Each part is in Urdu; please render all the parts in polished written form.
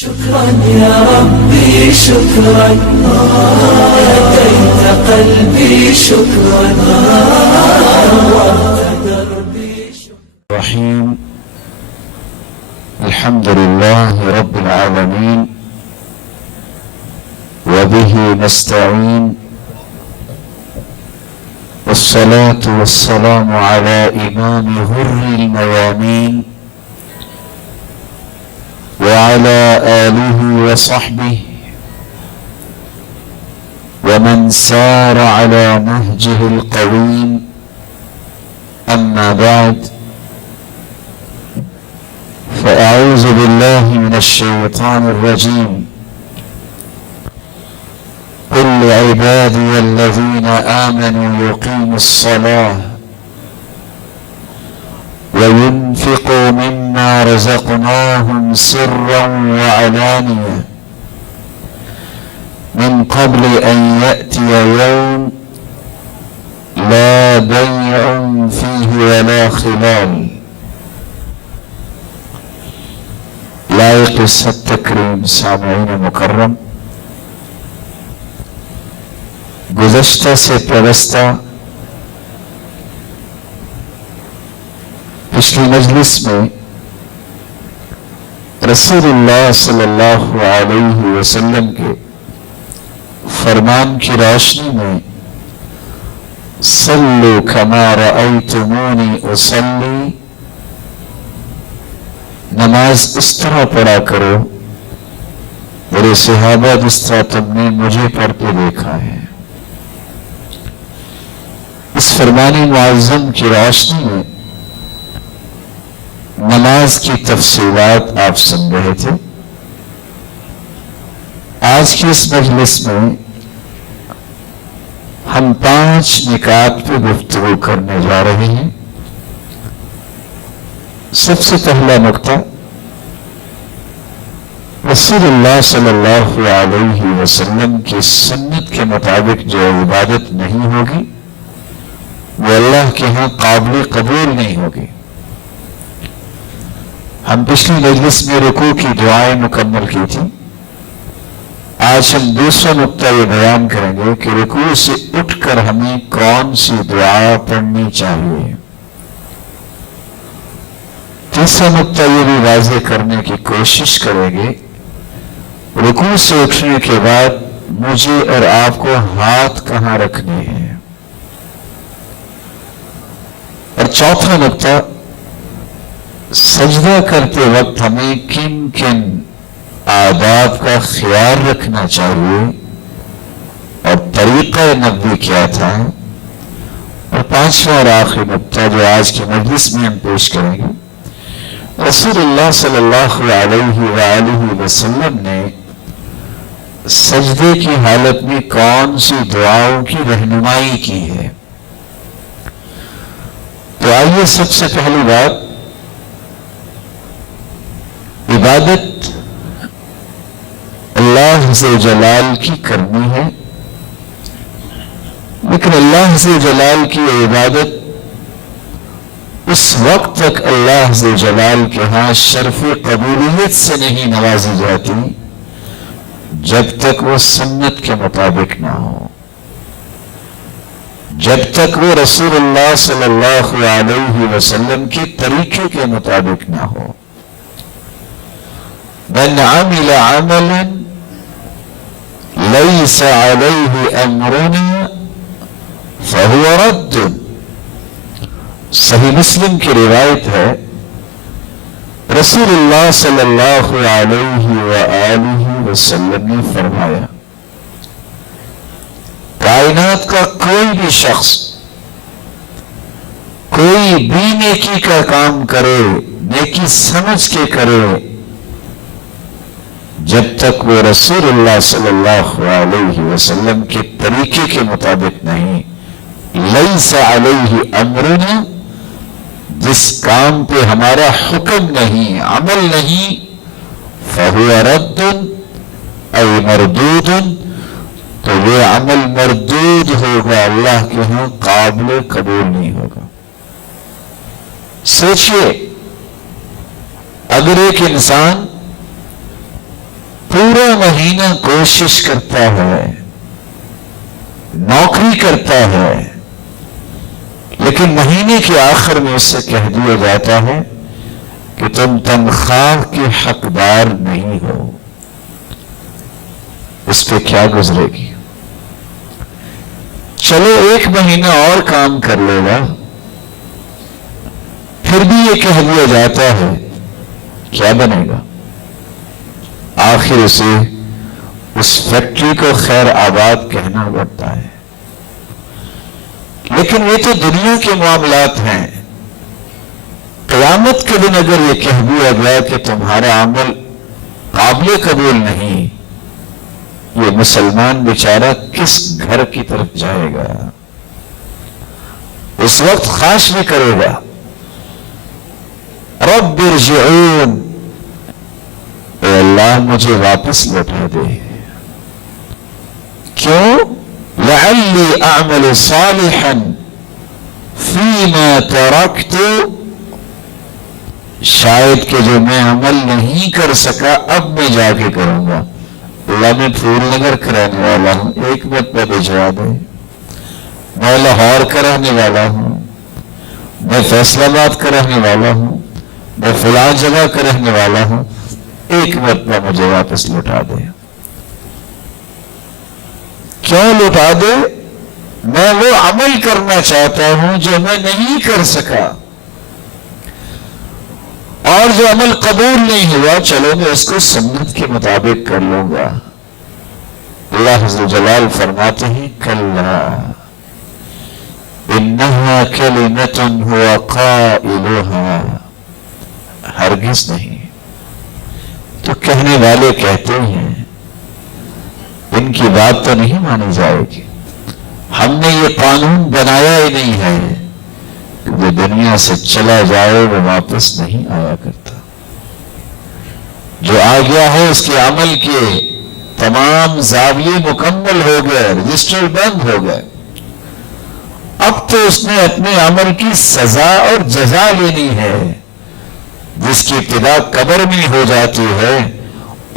شكرا يا ربي شكرا هديت قلبي شكرا نورت دربي شكرا. الرحيم الحمد لله رب العالمين وبه نستعين والصلاة والسلام على إمام غر الميامين وعلى آله وصحبه ومن سار على نهجه القويم. أما بعد، فأعوذ بالله من الشيطان الرجيم. قل لعبادي الذين آمنوا يقيموا الصلاة وينفقوا مما رزقناهم سرا وعلانية من قبل أن يأتي يوم لا بيع فيه ولا خلال. لائق التکریم سامعین مکرم، گزشتہ سے پیوستہ پچھلی مجلس میں رسول اللہ صلی اللہ علیہ وسلم کے فرمان کی روشنی میں صلو کما رأیتمونی اصلی، نماز اس طرح پڑھا کرو میرے صحابہ جس طرح تم نے مجھے پڑھتے دیکھا ہے. اس فرمان معظم کی روشنی میں نماز کی تفصیلات آپ سن رہے تھے. آج کی اس مجلس میں ہم 5 نکات پہ گفتگو کرنے جا رہے ہیں. سب سے پہلا نقطہ، رسول اللہ صلی اللہ علیہ وسلم کی سنت کے مطابق جو عبادت نہیں ہوگی وہ اللہ کے ہاں قابل قبول نہیں ہوگی. ہم پچھلی مجلس میں رکوع کی دعائیں مکمل کی تھی. آج ہم دوسرا نقطہ یہ بیان کریں گے کہ رکوع سے اٹھ کر ہمیں کون سی دعا پڑھنی چاہیے. تیسرا نقطہ یہ بھی واضح کرنے کی کوشش کریں گے رکوع سے اٹھنے کے بعد مجھے اور آپ کو ہاتھ کہاں رکھنے ہیں. اور چوتھا نقطہ، سجدہ کرتے وقت ہمیں کن کن آداب کا خیال رکھنا چاہیے اور طریقہ نبوی کیا تھا. اور پانچواں اور آخری نقطہ جو آج کی مجلس میں ہم پیش کریں گے، رسول اللہ صلی اللہ علیہ وآلہ وسلم نے سجدے کی حالت میں کون سی دعاؤں کی رہنمائی کی ہے. تو آئیے سب سے پہلی بات، عبادت اللہ عز و جلال کی کرنی ہے، لیکن اللہ عز و جلال کی عبادت اس وقت تک اللہ عز و جلال کے ہاں شرف قبولیت سے نہیں نوازی جاتی جب تک وہ سنت کے مطابق نہ ہو، جب تک وہ رسول اللہ صلی اللہ علیہ وسلم کے طریقے کے مطابق نہ ہو. من عمل عملا ليس عليه امرنا فهو رد. صحیح مسلم کی روایت ہے، رسول اللہ صلی اللہ علیہ وآلہ وسلم نے فرمایا، کائنات کا کوئی بھی شخص کوئی بھی نیکی کا کام کرے، نیکی سمجھ کے کرے، جب تک وہ رسول اللہ صلی اللہ علیہ وسلم کے طریقے کے مطابق نہیں، لیس علیہ امرنا، جس کام پہ ہمارا حکم نہیں، عمل نہیں، فہو رد اے مردود، تو وہ عمل مردود ہوگا، اللہ کے ہاں قابل قبول نہیں ہوگا. سوچئے، اگر ایک انسان پورا مہینہ کوشش کرتا ہے، نوکری کرتا ہے، لیکن مہینے کے آخر میں اس سے کہہ دیا جاتا ہے کہ تم تنخواہ کے حقدار نہیں ہو، اس پہ کیا گزرے گی؟ چلو ایک مہینہ اور کام کر لے گا، پھر بھی یہ کہہ دیا جاتا ہے کیا بنے گا؟ آخر اسے اس فیکٹری کو خیر آباد کہنا پڑتا ہے۔ لیکن یہ تو دنیا کے معاملات ہیں، قیامت کے دن اگر یہ کہہ دیا گیا کہ تمہارا عمل قابل قبول نہیں، یہ مسلمان بیچارہ کس گھر کی طرف جائے گا؟ اس وقت خواہش بھی کرے گا رب ارجعون، اے اللہ مجھے واپس لوٹا دے۔ کیوں؟ لعلی اعمل صالحا فیما ترکت، شاید کہ جو میں عمل نہیں کر سکا اب میں جا کے کروں گا۔ اللہ میں پھول نگر کا رہنے والا ہوں، ایک منٹ میں بھجوا دے۔ میں لاہور کا رہنے والا ہوں، میں فیصل آباد کا رہنے والا ہوں، میں فلاں جگہ کا رہنے والا ہوں، ایک منٹ میں مجھے واپس لوٹا دے۔ کیوں لوٹا دے؟ میں وہ عمل کرنا چاہتا ہوں جو میں نہیں کر سکا، اور جو عمل قبول نہیں ہوا چلو میں اس کو سنت کے مطابق کر لوں گا۔ اللہ عز و جلال فرماتے ہیں کلا انہا کلمۃ هو قائلها، ہرگز نہیں، تو کہنے والے کہتے ہیں ان کی بات تو نہیں مانی جائے گی۔ ہم نے یہ قانون بنایا ہی نہیں ہے کہ جو دنیا سے چلا جائے وہ واپس نہیں آیا کرتا، جو آ گیا ہے اس کے عمل کے تمام زاویے مکمل ہو گئے، رجسٹر بند ہو گئے، اب تو اس نے اپنے عمل کی سزا اور جزا لینی ہے، جس کی ابتدا قبر میں ہو جاتی ہے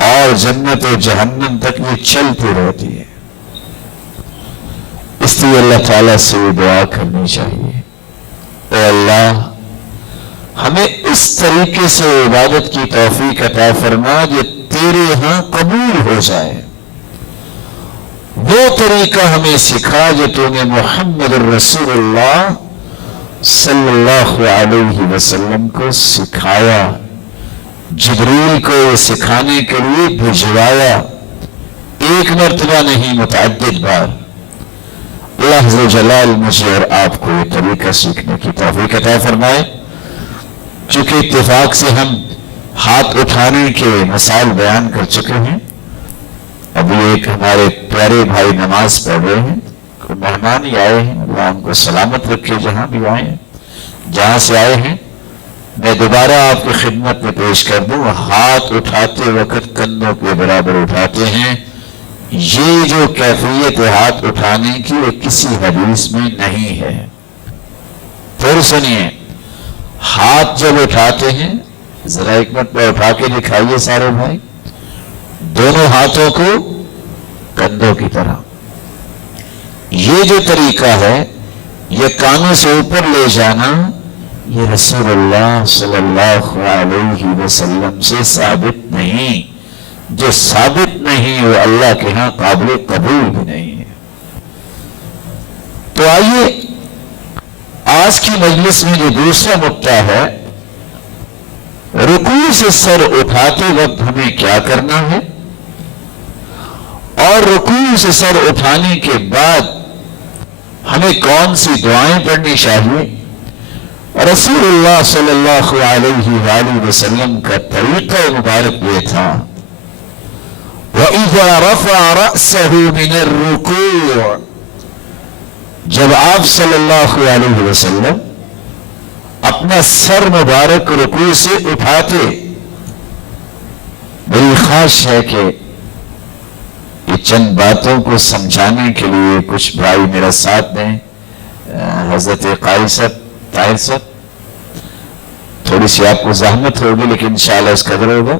اور جنت و جہنم تک یہ چلتی رہتی ہے۔ اس لیے اللہ تعالیٰ سے دعا کرنی چاہیے، اے اللہ ہمیں اس طریقے سے عبادت کی توفیق عطا فرما جو تیرے ہاں قبول ہو جائے، وہ طریقہ ہمیں سکھا جو تو نے محمد الرسول اللہ صلی اللہ علیہ وسلم کو سکھایا، جبریل کو یہ سکھانے کے لیے بھجوایا، ایک مرتبہ نہیں متعدد بار۔ اللہ عز و جلال مجھے اور آپ کو یہ طریقہ سیکھنے کی توفیق عطا فرمائے۔ چونکہ اتفاق سے ہم ہاتھ اٹھانے کے مسائل بیان کر چکے ہیں، ابھی ایک ہمارے پیارے بھائی نماز پڑھ رہے ہیں، کوئی مہمان ہی آئے ہیں، اللہ ان کو سلامت رکھے جہاں بھی آئے ہیں، جہاں سے آئے ہیں۔ میں دوبارہ آپ کی خدمت میں پیش کر دوں، ہاتھ اٹھاتے وقت کندھوں کے برابر اٹھاتے ہیں، یہ جو کیفیت ہاتھ اٹھانے کی وہ کسی حدیث میں نہیں ہے۔ پھر سنیے، ہاتھ جب اٹھاتے ہیں ذرا ایک منٹ میں اٹھا کے دکھائیے سارے بھائی، دونوں ہاتھوں کو کندھوں کی طرح۔ یہ جو طریقہ ہے یہ کانوں سے اوپر لے جانا، یہ رسول اللہ صلی اللہ علیہ وسلم سے ثابت نہیں، جو ثابت نہیں وہ اللہ کے ہاں قابل قبول بھی نہیں ہے۔ تو آئیے آج کی مجلس میں جو دوسرا نقطہ ہے، رکوع سے سر اٹھاتے وقت ہمیں کیا کرنا ہے، اور رکوع سے سر اٹھانے کے بعد ہمیں کون سی دعائیں پڑھنی چاہیے۔ رسول اللہ صلی اللہ علیہ وآلہ وسلم کا طریقہ مبارک یہ تھا، وَإِذَا رَفَعَ رَأْسَهُ مِنَ الرُّكُوعِ، جب آپ صلی اللہ علیہ وسلم اپنا سر مبارک رکوع سے اٹھاتے، میری خواہش ہے کہ یہ چند باتوں کو سمجھانے کے لیے کچھ بھائی میرا ساتھ دیں۔ حضرت قاری صاحب، طاہر صاحب، تھوڑی سی آپ کو زحمت ہوگی لیکن انشاءاللہ اس قدر ہوگا۔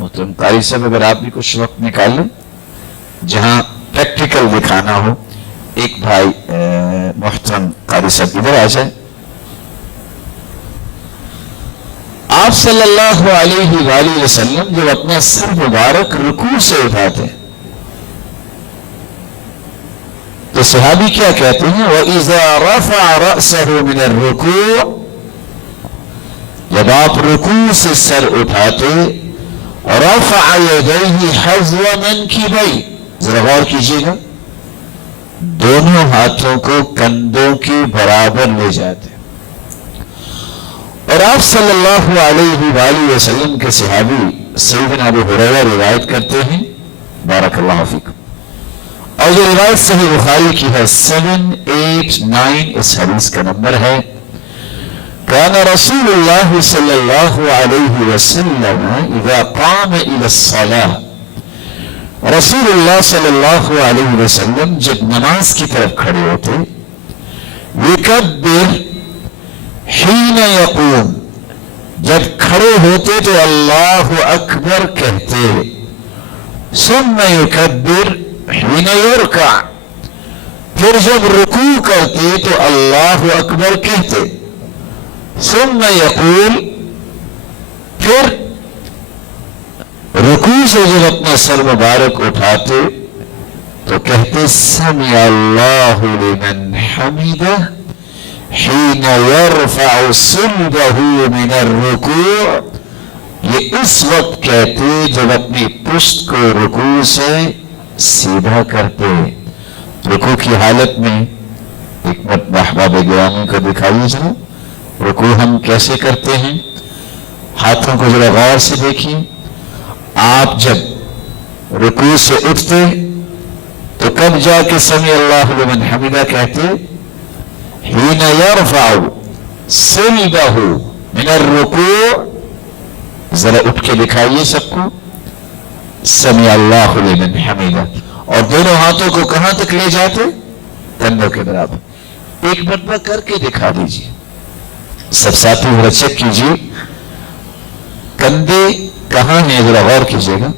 محترم قاری صاحب اگر آپ بھی کچھ وقت نکال لیں جہاں پریکٹیکل دکھانا ہو. ایک بھائی محترم قاری صاحب ادھر آ جائے. آپ صلی اللہ علیہ وآلہ وسلم جب اپنا سر مبارک رکوع سے اٹھاتے ہیں تو صحابی کیا کہتے ہیں؟ وَإِذَا رَفَعَ رَأْسَهُ مِنَ الرُّكُوعِ، جب آپ رکوع سے سر اٹھاتے، رَفَعَ يَدَيْهِ حَذْوَ مَنْكِبَيْهِ، ذرا غور کیجئے گا، دونوں ہاتھوں کو کندھوں کے برابر لے جاتے. اور آپ صلی اللہ علیہ وآلہ وسلم کے صحابی سیدنا ابو ہریرہ روایت کرتے ہیں، بارک اللہ فیکم، اور یہ روایت صحیح بخاری کی ہے 789، اس حدیث کا نمبر ہے. کان رسول اللہ صلی اللہ علیہ وسلم اذا قام الى الصلاة، رسول اللہ صلی اللہ علیہ وسلم جب نماز کی طرف کھڑے ہوتے، یکبر حین یقوم، جب کھڑے ہوتے تو اللہ اکبر کہتے، ثم یکبر حین یرکع، پھر جب رکوع کرتے تو اللہ اکبر کہتے، ثم یقول، پھر رکوع سے جب اپنا سر مبارک اٹھاتے تو کہتے سمع اللہ لمن حمدہ حین یرفع صلبہ من الرکوع، یہ اس وقت کہتے جب اپنی پشت کو رکوع سے سیدھا کرتے. رکوع کی حالت میں ایک مرتبہ احباب گرامی کو دکھائیے ذرا رکوع ہم کیسے کرتے ہیں. ہاتھوں کو ذرا غور سے دیکھیے. آپ جب رکوع سے اٹھتے تو کب جا کے سمع اللہ لمن حمدہ کہتے؟ حین یرفع صلبہ من الرکوع. ذرا اٹھ کے دکھائیے سب کو سمع اللہ لمن حمدہ. اور دونوں ہاتھوں کو کہاں تک لے جاتے؟ کندھوں کے برابر. ایک مرتبہ کر کے دکھا دیجیے سب ساتھی، ذرا چیک کیجیے کندھے کہاں ہیں، ذرا غور کیجیے گا.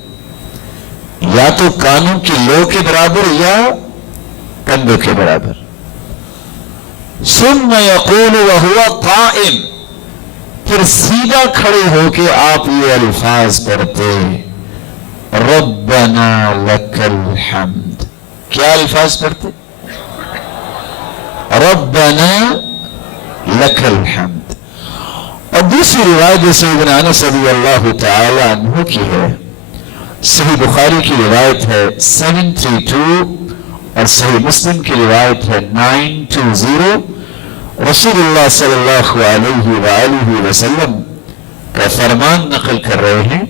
یا تو کانوں کی لو کے برابر یا کندھوں کے برابر. ثم یقول وہو قائم، پھر سیدھا کھڑے ہو کے آپ یہ الفاظ پڑھتے ربنا لک الحمد. کیا الفاظ پڑھتے؟ ربنا لک الحمد. اور دوسری روایت سیدنا انس رضی اللہ تعالی عنہ کی ہے، صحیح بخاری کی روایت ہے 732 اور صحیح مسلم کی روایت ہے 920. رسول اللہ صلی اللہ علیہ وآلہ وسلم کا فرمان نقل کر رہے ہیں،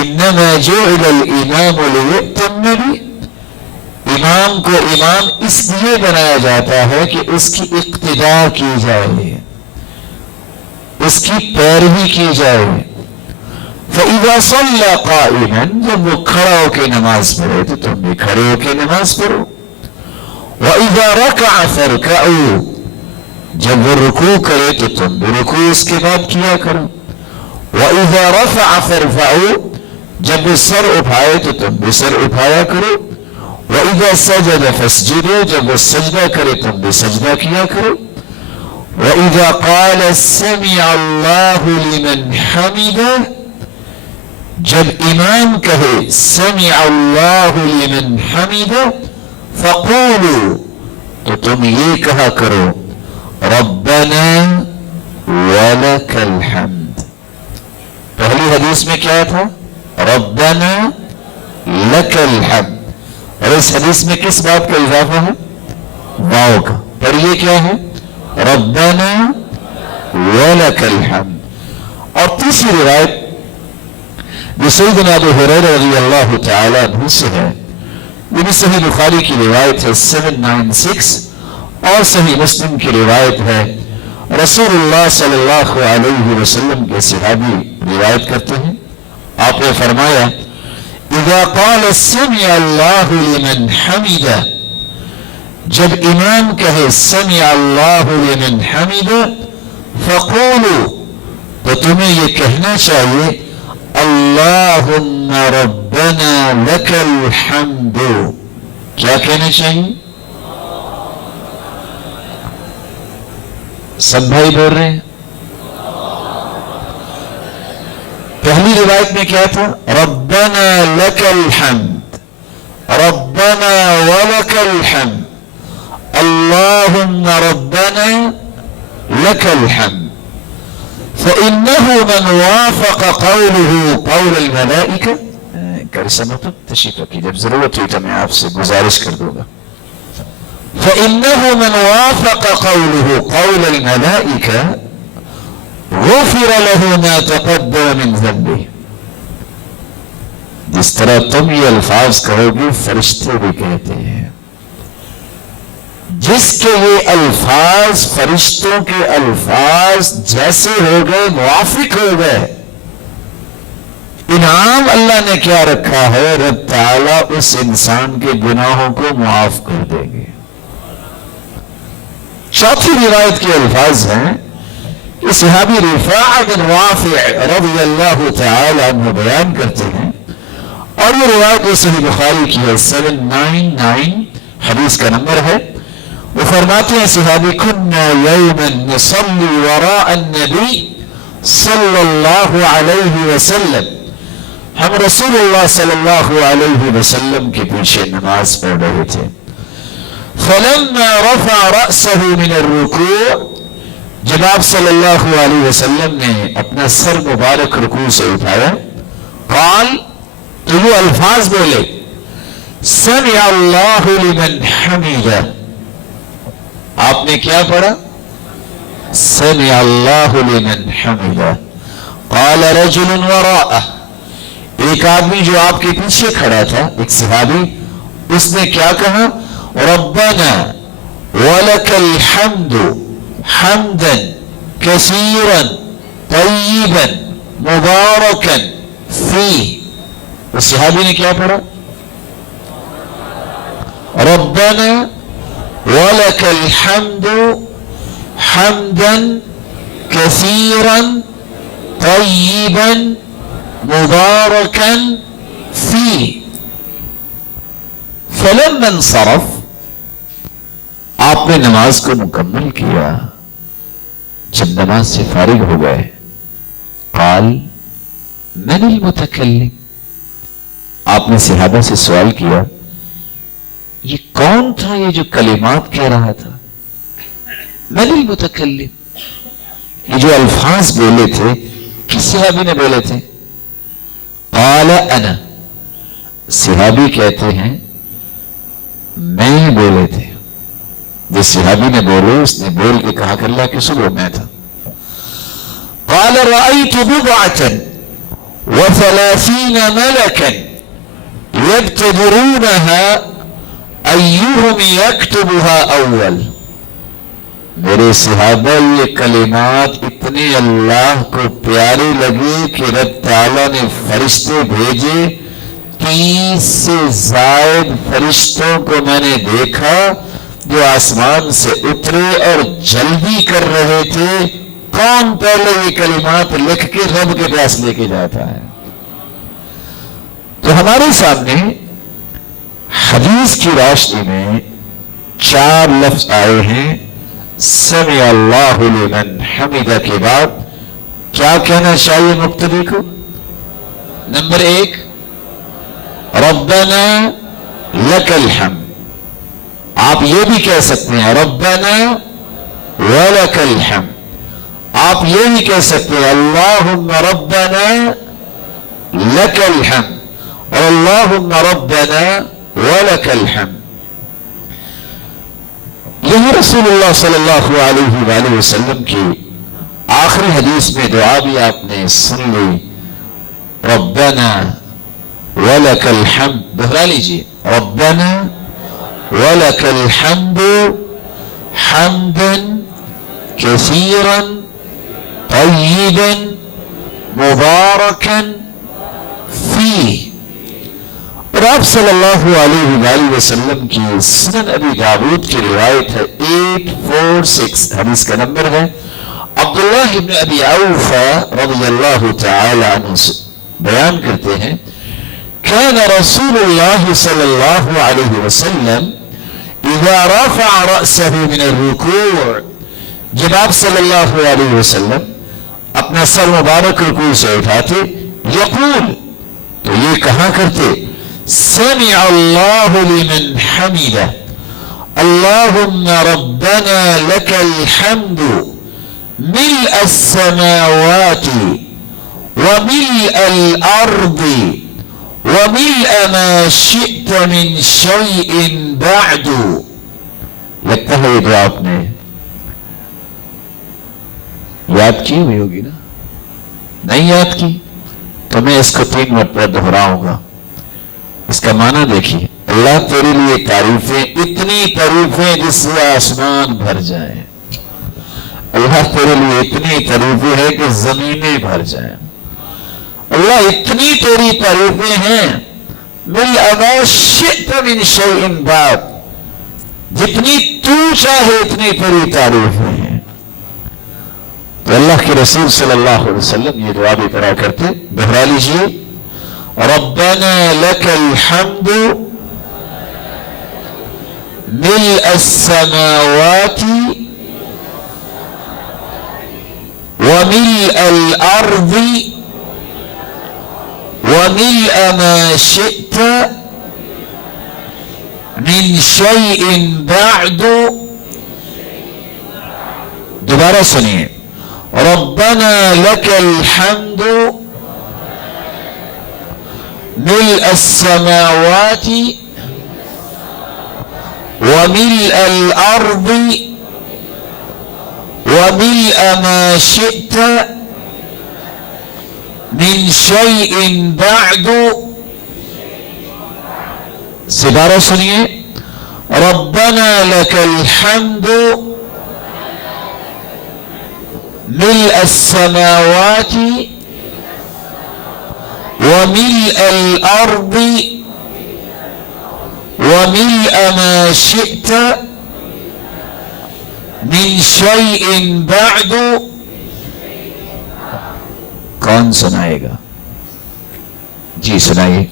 انما جعل الامام لیؤتم به، امام کو امام اس لیے بنایا جاتا ہے کہ اس کی اقتداء کی جائے، اس کی پیروی کی جائے. فَإِذَا صَلَّى قَائِمًا، جب وہ کھڑا ہو کے نماز پڑھے تو تم بھی کھڑے ہو کے نماز پڑھو. وَإِذَا رَكَعَ فَارْكَعُوا، جب وہ رکوع کرے تو تم بھی رکوع اس کے بعد کیا کرو. وَإِذَا رَفَعَ فَارْفَعُوا، جب وہ سر اٹھائے تو تم بھی سر اٹھایا کرو. وَإِذَا سَجَدَ فَاسْجُدُوا، جب وہ سجدہ کرے تم بھی سجدہ کیا کرو. وَإِذَا قَالَ سَمِعَ اللَّهُ لِمَنْ حَمِدَهُ، جب امام کہے سمع اللہ لمن حمدہ، فقولوا، تو تم یہ کہا کرو ربنا ولک الحمد. پہلی حدیث میں کیا تھا؟ ربنا لک الحمد. اور اس حدیث میں کس بات کا اضافہ ہے؟ واو کا. پر یہ کیا ہے؟ ربنا ولک الحمد. اور تیسری روایت جو سیدنا ابو ہریرہ رضی اللہ تعالیٰ عنہ سے ہے، یہ بھی صحیح بخاری کی روایت ہے 796 اور صحیح مسلم کی روایت ہے. رسول اللہ صلی اللہ علیہ وسلم کے صحابی روایت کرتے ہیں، آپ نے فرمایا اذا قال سمع اللہ لمن حمدہ، جب امام کہے سمع اللہ لمن حمدہ، فقولوا، تو تمہیں یہ کہنا چاہیے اللہم ربنا لک الحمد. کیا کہنا چاہیے؟ سب بھائی بول رہے ہیں. پہلی روایت میں کیا تھا؟ ربنا لک الحمد، ربنا ولک الحمد، اللہم ربنا لک الحمد. فإنه من وافق قوله قول الملائکہ. کرسمت تشریف رکھی، جب ضرورت ہوئی تو میں آپ سے گزارش کر دوں گا. فإنه من وافق قوله قول الملائکہ غفر له ما تقدم من ذنبه. جس طرح تم یہ الفاظ کہو گے فرشتے بھی کہتے ہیں. جس کے یہ الفاظ فرشتوں کے الفاظ جیسے ہو گئے، موافق ہو گئے، انعام اللہ نے کیا رکھا ہے؟ رب تعالیٰ اس انسان کے گناہوں کو معاف کر دیں گے. چوتھی روایت کے الفاظ ہیں، یہ صحابی رفاع بن رافع رضی اللہ تعالی عنہ بیان کرتے ہیں، اور یہ روایت صحیح بخاری کی ہے، 799 حدیث کا نمبر ہے. وہ فرماتے ہیں صحابی، کنا یوما نصلی وراء النبی صلی اللہ علیہ وسلم، ہم رسول اللہ صلی اللہ علیہ وسلم کے پیچھے نماز پڑھ رہے تھے. فلما رفع رأسه من الرکوع، جب آپ صلی اللہ علیہ وسلم نے اپنا سر مبارک رکوع سے اٹھایا، قال، تو وہ الفاظ بولے، سمع اللہ لمن حمدہ. آپ نے کیا پڑھا؟ سمع اللہ لمن حمدہ. قال رجل وراءہ، ایک آدمی جو آپ کے پیچھے کھڑا تھا، ایک صحابی، اس نے کیا کہا؟ ربنا ولک الحمد حمدا کثیرا طیبا مبارکا فیہ. اس صحابی نے کیا پڑھا؟ ربنا ولک الحمد حمدا کثیرا طیبا مبارکا فیہ. فلما انصرف، آپ نے نماز کو مکمل کیا، جب نماز سے فارغ ہو گئے، قال من المتکلم، آپ نے صحابہ سے سوال کیا، یہ کون تھا یہ جو کلمات کہہ رہا تھا؟ من المتکلم، یہ جو الفاظ بولے تھے کس صحابی نے بولے تھے؟ قال انا، صحابی کہتے ہیں میں بولے تھے. جس صحابی نے بولے اس نے بول کے کہا کہ اللہ کے رسول میں تھا. قال رأيت بضعة و30 ملكا يبتدرونها أيهم يكتبها أول. میرے صحابہ یہ کلمات اتنے اللہ کو پیارے لگے کہ رب تعالیٰ نے فرشتے بھیجے. 30 سے زائد فرشتوں کو میں نے دیکھا جو آسمان سے اترے اور جلدی کر رہے تھے. کون پہلے یہ کلمات لکھ کے رب کے پاس لے کے جاتا ہے؟ تو ہمارے سامنے حدیث کی روشنی میں 4 لفظ آئے ہیں. سمع اللہ لمن حمدہ کے بعد کیا کہنا چاہیے مقتدی کو؟ نمبر 1، ربنا لک الحمد. آپ یہ بھی کہہ سکتے ہیں ربنا ولک الحمد. آپ یہ بھی کہہ سکتے ہیں اللہم ربنا لک الحمد اور اللہم ربنا ولک الحمد. یہ رسول اللہ صلی اللہ علیہ وآلہ وسلم کی آخری حدیث میں دعا بھی آپ نے سن لی. ربنا ولک الحمد، دہرا لیجیے، ربنا ولک الحمد حمدا کثیرا طیبا مبارکا فیہ. اور آپ صلی اللہ علیہ وآلہ وسلم کی سنن ابی داود کی روایت ہے 846 حدیث کا نمبر ہے. عبداللہ ابن ابی اوفا رضی اللہ تعالی عنہ سے بیان کرتے ہیں كان رسول الله صلى الله عليه وسلم اذا رفع رأسه من الركوع، جب آپ صلی اللہ علیہ وسلم اپنا سر مبارک رکوع سے اٹھاتے، یقول تو یہ کہا کرتے سمع اللہ لمن حمدہ اللہم ربنا لک الحمد ملء السماوات وملء الارض وملء ما شئت من شيء بعد. لگتا ہے یہ دعا آپ نے یاد کی ہوئی ہوگی نا؟ نہیں یاد کی تو میں اس کو 3 مرتبہ دہراؤں گا. اس کا معنی دیکھیے، اللہ تیرے لیے تعریفیں، اتنی تعریفیں جس سے آسمان بھر جائے. اللہ تیرے لیے اتنی تعریفیں ہے کہ زمینیں بھر جائیں. اللہ اتنی تیری تعریفیں ہیں، مِلْءَ مَا شِئْتَ مِنْ شَيْءٍ بَعْدَ، جتنی تو چاہے اتنی تیری تعریفیں ہیں. تو اللہ کے رسول صلی اللہ علیہ وسلم یہ دعا بھی کرا کرتے، دہرا لیجیے ربنا لک الحمد ملء السماوات وملء الارض وملء ما شئت من شيء بعد. دوبارہ سنیے ربنا لك الحمد ملء السماوات وملء الأرض وملء ما شئت من شيء بعد. دوبارہ سنیے ربنا لك الحمد ملء السماوات وملء الأرض وملء ما شئت من شيء بعد. کون سنائے گا؟ جی سنائیے.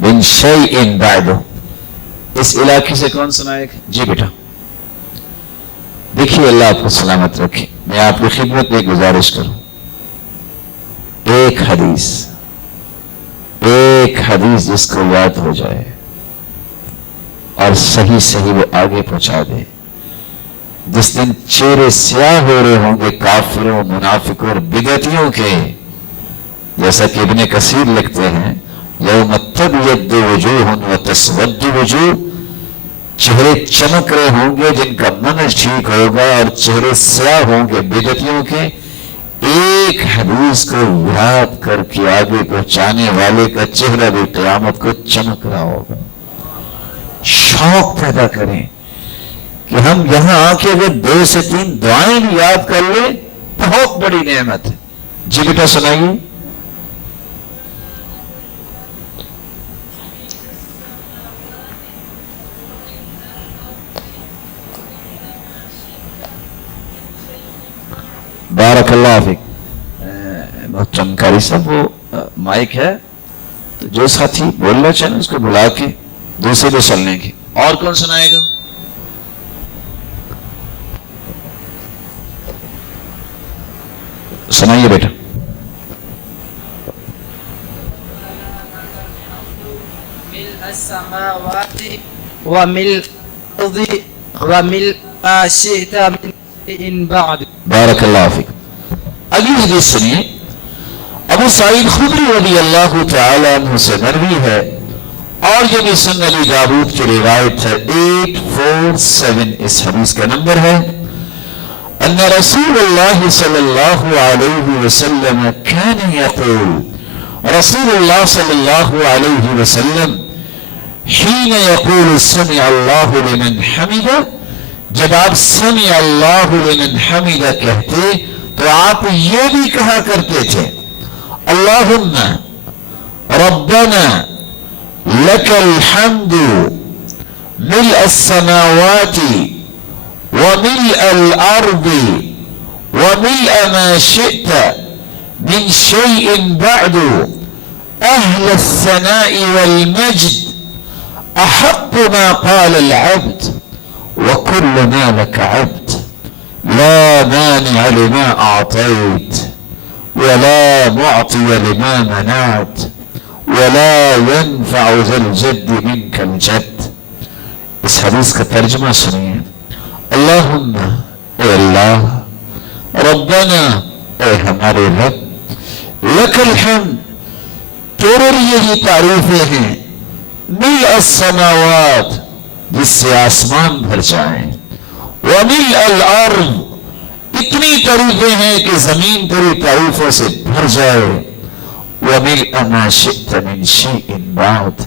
من شيء بعد. اس علاقے سے کون سنائے گا؟ جی بیٹا. دیکھیے اللہ آپ کو سلامت رکھے. میں آپ کی خدمت میں گزارش کروں، ایک حدیث جس کو یاد ہو جائے اور صحیح صحیح وہ آگے پہنچا دے، جس دن چہرے سیاہ ہو رہے ہوں گے کافروں، منافقوں اور بدعتیوں کے، جیسا کہ ابن کثیر لکھتے ہیں یوم تبیض وجوہ وتسود وجوہ، چہرے چمک رہے ہوں گے جن کا منہج ٹھیک ہوگا اور چہرے سیاہ ہوں گے بدعتیوں کے. ایک حدیث کو یاد کر کے آگے پہنچانے والے کا چہرہ بھی قیامت کو چمک رہا ہوگا. شوق پیدا کریں کہ ہم یہاں آ کے اگر 2 سے 3 دعائیں بھی یاد کر لیں بہت بڑی نعمت ہے. جی بیٹا سنائیے. بارک اللہ فیک. بہت چمکاری صاحب وہ مائک ہے تو جو ساتھی بولنا چاہیں اس کو بلا کے دوسرے پہ چلنے کی. اور کون سنائے گا؟ سنائیے بیٹا. ملء السماوات وملء الأرض وملء ما شئت من شيء بعد. بارک اللہ فیک. اگلی حدیث سنیے. ابو سعید خدری رضی اللہ تعالی عنہ سے مروی ہے اور یہ بھی سنن ابی داؤد کی روایت ہے. 847 اس حدیث کا نمبر ہے. ان رسول اللہ صلی اللہ علیہ وسلم كان يقول، رسول اللہ صلی اللہ علیہ وسلم حين يقول سمع اللہ لمن حمدہ، جب آپ سمع اللہ لمن حمدہ کہتے تو آپ یہ بھی کہا کرتے تھے اللہم ربنا لک الحمد ملء السماوات وملء الأرض وملء ما شئت من شيء بعد أهل الثناء والمجد أحق ما قال العبد وكلنا لك عبد لا مانع لما أعطيت ولا معطي لما منعت ولا ينفع ذا الجد منك الجد. اس حدیث کا ترجمہ سنیے. اللہم اے اللہ، ربنا اے ہمارے رب، لک الحمد تیرے لیے ہی تعریفیں ہیں، ملء السماوات جس سے آسمان بھر جائیں، وملء الارض اتنی تعریفیں ہیں کہ زمین تیری تعریفوں سے بھر جائے، وملء ما شئت من شیء بعد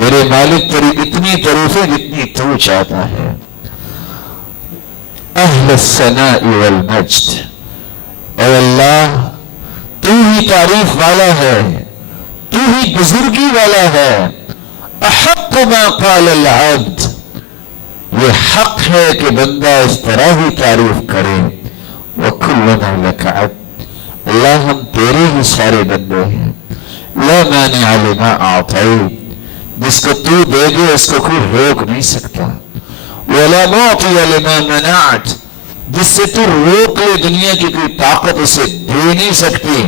میرے مالک تیری اتنی تعریفیں جتنی تو چاہتا ہے. اہل الثناء والمجد اے اللہ تو ہی تعریف والا ہے، تو ہی بزرگی والا ہے. احق ما قال العبد یہ حق ہے کہ بندہ اس طرح ہی تعریف کرے. وکلنا لک عبد اللہ ہم تیرے ہی سارے بندے ہیں. لا مانع لما اعطیت جس کو تو دے دے اس کو کوئی روک نہیں سکتا. ولا معطی لما منعت جس سے تو روک لے دنیا کی کوئی طاقت اسے دے نہیں سکتی.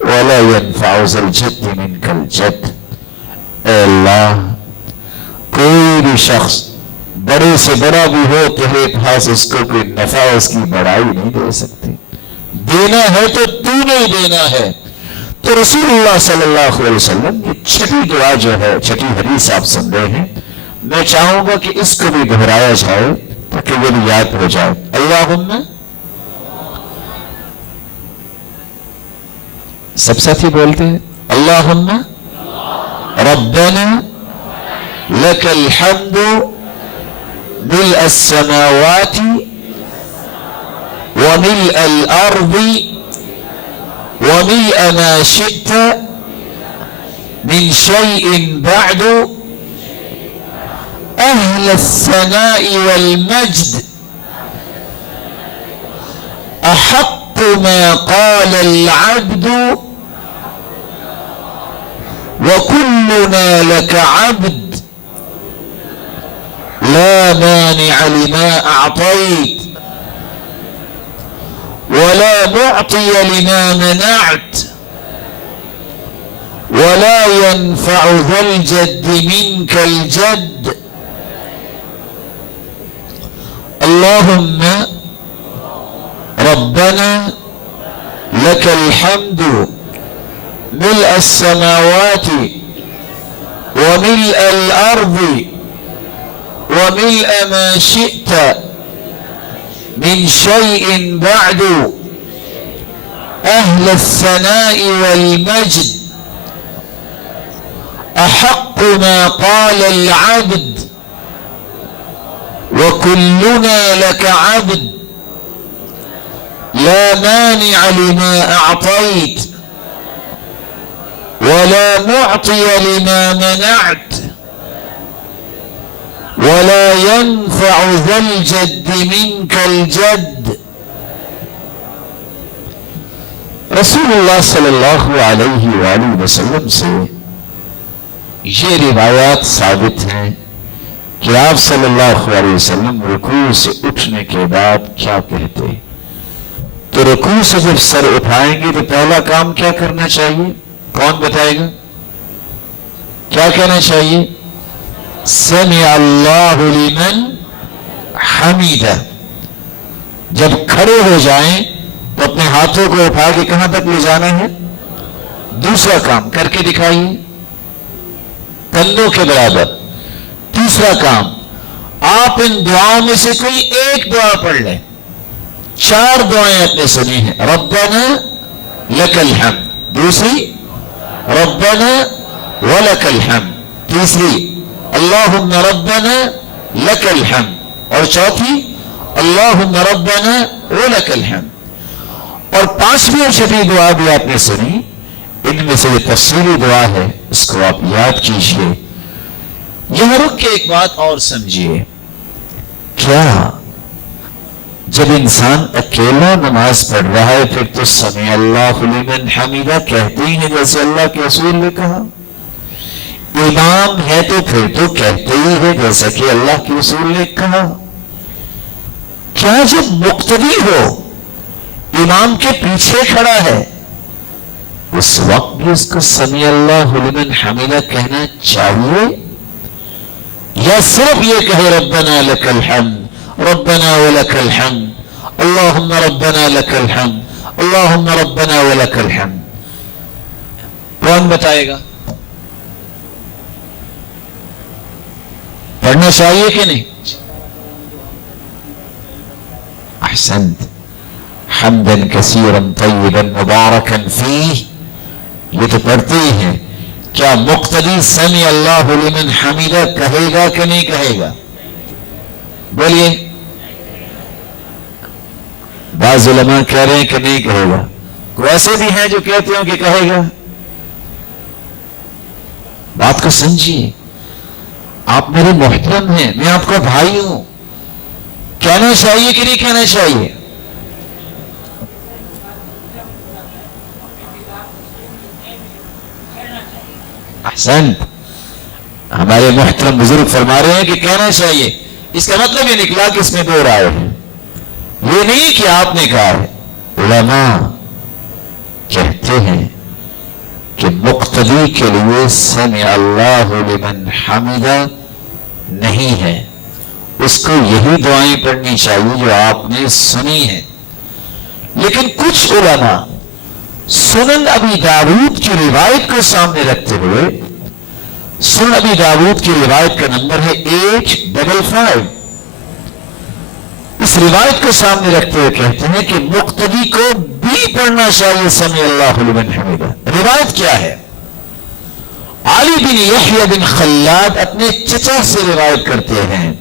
ولا ينفع ذا الجد منك الجد اے اللہ کوئی بھی شخص بڑے سے بڑا بھی ہو تیرے پاس اس کو کوئی نفع اس کی بڑائی نہیں دے سکتی. دینا ہے تو تو نہیں دینا ہے. تو رسول اللہ صلی اللہ علیہ وسلم کی چھٹی دعا جو ہے، چھٹی حدیث آپ سن رہے ہیں، میں چاہوں گا کہ اس کو بھی دہرایا جائے تاکہ وہ بھی یاد ہو جائے. اللہم سب ساتھی بولتے ہیں اللہم ربنا لک الحمد ملء السماوات وملء الارض وملء ما شئت من شيء بعد أهل الثناء والمجد أحق ما قال العبد وكلنا لك عبد لا مانع لما أعطيت ولا معطي لما منعت ولا ينفع ذا الجد منك الجد. اللهم ربنا لك الحمد ملء السماوات وملء الأرض وملء ما شئت من شيء بعد أهل الثناء والمجد أحق ما قال العبد وكلنا لك عبد لا مانع لما أعطيت ولا معطي لما منعت ولا ينفع ذا الجد منك الجد. رسول اللہ صلی اللہ علیہ وآلہ وسلم سے یہ روایات ثابت ہیں کہ آپ صلی اللہ علیہ وسلم رکوع سے اٹھنے کے بعد کیا کہتے. تو رکوع سے جب سر اٹھائیں گے تو پہلا کام کیا کرنا چاہیے؟ کون بتائے گا؟ کیا کہنا چاہیے؟ سمع اللہ لمن حمیدہ. جب کھڑے ہو جائیں تو اپنے ہاتھوں کو اٹھا کے کہاں تک لے جانا ہے؟ دوسرا کام کر کے دکھائیے، کندھوں کے برابر. تیسرا کام آپ ان دعاؤں میں سے کوئی ایک دعا پڑھ لیں. 4 دعائیں آپ نے سنی ہیں. ربنا لک الحمد، دوسری ربنا ولک الحمد، تیسری اللہم ربنا لک الحمد، اور چوتھی اللہم ربنا ولک الحمد. اور 5ویں اور 6ٹھی دعا بھی آپ نے سنی. ان میں سے یہ تفصیلی دعا ہے، اس کو آپ یاد کیجئے. یہاں رک کے ایک بات اور سمجھیے، کیا جب انسان اکیلا نماز پڑھ رہا ہے پھر تو سمع اللہ لمن حمیدہ کہتے ہی ہیں جیسے اللہ کے رسول نے کہا؟ امام ہے تو پھر تو کہتے ہی ہے جیسا کہ اللہ کے رسول نے کہا؟ کیا جب مقتدی ہو، امام کے پیچھے کھڑا ہے، اس وقت بھی اس کو سمع اللہ لمن حمیدہ کہنا چاہیے، یا صرف یہ کہے ربنا لک الحمد ربنا ولک الحمد اللہم ربنا لک الحمد اللہم ربنا ولک الحمد؟ کون بتائے گا؟ پڑھنا چاہیے کہ نہیں؟ احسنت، حمدا کثیرا طیبا مبارکا فیہ، یہ تو پڑھتے ہی ہیں۔ کیا مقتدی سمع اللہ لمن حمیدہ کہے گا کہ نہیں کہے گا؟ بولیے۔ بعض علماء کہہ رہے ہیں کہ نہیں کہے گا، کوئی ایسے بھی ہیں جو کہتے ہیں کہ کہے گا۔ بات کو سمجھیے، آپ میرے محترم ہیں، میں آپ کا بھائی ہوں، کہنا چاہیے کہ نہیں کہنا چاہیے؟ احسنت، ہمارے محترم بزرگ فرما رہے ہیں کہ کہنا چاہیے۔ اس کا مطلب یہ نکلا کہ اس میں دو رائے ہیں، یہ نہیں کہ آپ نے کہا ہے۔ علماء کہتے ہیں کہ مقتدی کے لیے سمع اللہ لمن حمیدہ نہیں ہے، اس کو یہی دعائیں پڑھنی چاہیے جو آپ نے سنی ہیں۔ لیکن کچھ علماء سنن ابی داؤد کی روایت کو سامنے رکھتے ہوئے، سنن ابی داؤد کی روایت کا نمبر ہے 855، اس روایت کو سامنے رکھتے ہوئے کہتے ہیں کہ مقتدی کو بھی پڑھنا چاہیے سمع اللہ لمن حمیدہ۔ روایت کیا ہے؟ علی بن یحییٰ بن خلاد اپنے چچا سے روایت کرتے ہیں،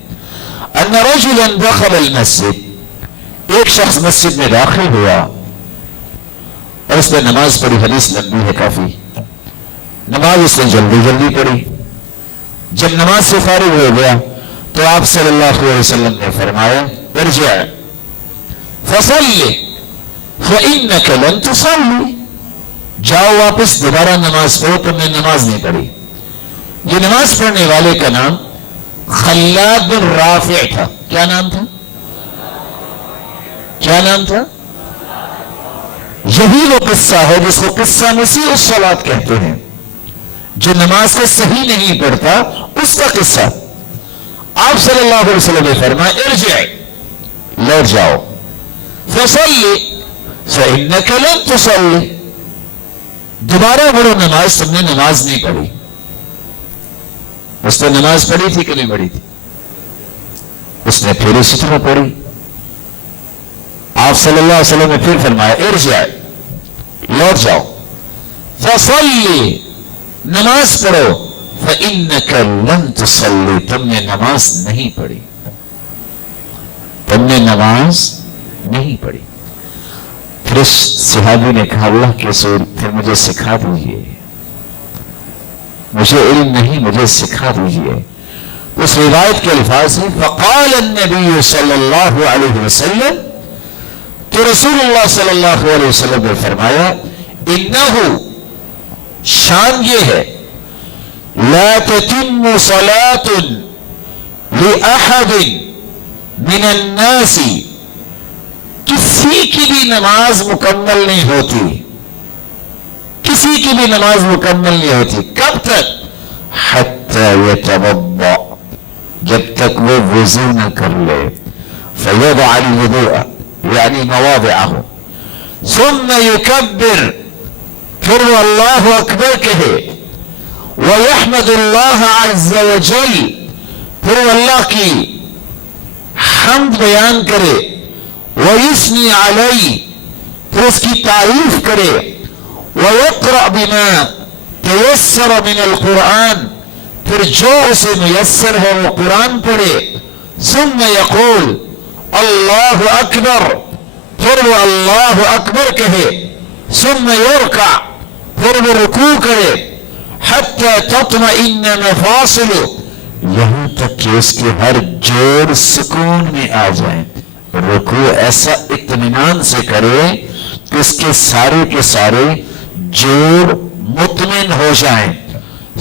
ان رجلا دخل المسجد، ایک شخص مسجد میں داخل ہوا اور اس نے نماز پڑھی، حدیث لمبی ہے کافی، نماز اس نے جلدی جلدی پڑھی۔ جب نماز سے فارغ ہو گیا تو آپ صلی اللہ علیہ وسلم نے فرمایا ارجع فصلی فإنک لن تصلی، جاؤ واپس دوبارہ نماز پڑھو، تم نے نماز نہیں پڑھی۔ یہ نماز پڑھنے والے کا نام خلاد بن رافع تھا۔ کیا نام تھا؟ کیا نام تھا؟ یہی وہ قصہ ہے جس کو قصہ مسیح الصلاۃ کہتے ہیں، جو نماز کو صحیح نہیں پڑھتا اس کا قصہ۔ آپ صلی اللہ علیہ وسلم نے فرمایا ارجع، لوٹ جاؤ، فصلی فإنک لن تصلی، دوبارہ پڑھو نماز، تم نے نماز نہیں پڑھی۔ اس نے نماز پڑھی تھی کہ نہیں پڑھی تھی؟ اس نے پھر اسی طرح پڑھی۔ آپ صلی اللہ علیہ وسلم نے پھر فرمایا ارجع، لوٹ جاؤ، فصلی، نماز پڑھو، فإنک لن تصلی، تم نے نماز نہیں پڑھی، تم نے نماز نہیں پڑھی۔ پھر اس صحابی نے کہا اللہ کے رسول پھر مجھے سکھا دیجیے، مجھے علم نہیں، مجھے سکھا دیجیے۔ اس روایت کے الفاظ ہیں فقال النبی صلی اللہ علیہ وسلم، تو رسول اللہ صلی اللہ علیہ وسلم نے فرمایا انہو، شان یہ ہے، لا تتم صلاة لأحد من الناس، کسی کی بھی نماز مکمل نہیں ہوتی، کسی کی بھی نماز مکمل نہیں ہوتی، کب تک؟ حتی یتوضأ، جب تک وہ وضو نہ کر لے، فیضع الوضوء یعنی مواضعہ، ثم یکبر، پھر وہ اللہ اکبر کہے، وَيَحْمَدُ اللَّهَ عَزَّ وَجَلَّ، پھر وہ اللہ کی حمد بیان کرے، وَيُثْنِي عَلَيْهِ، پھر اس کی تعریف کرے، وَيَقْرَأْ بِمَا تَيَسَّرَ مِنَ الْقُرْآنِ، پھر جو اسے میسر ہے وہ قرآن پڑھے، ثُمَّ يَقُولُ اللہ اکبر، پھر وہ اللہ اکبر کہے، ثم یرکع، پھر وہ رکوع کرے، حتی تطمئن مفاصلہ، یہاں تک کہ اس کے ہر جوڑ سکون میں آ جائیں. رکوع ایسا اطمینان سے کرے کہ اس کے سارے جوڑ مطمئن ہو جائیں.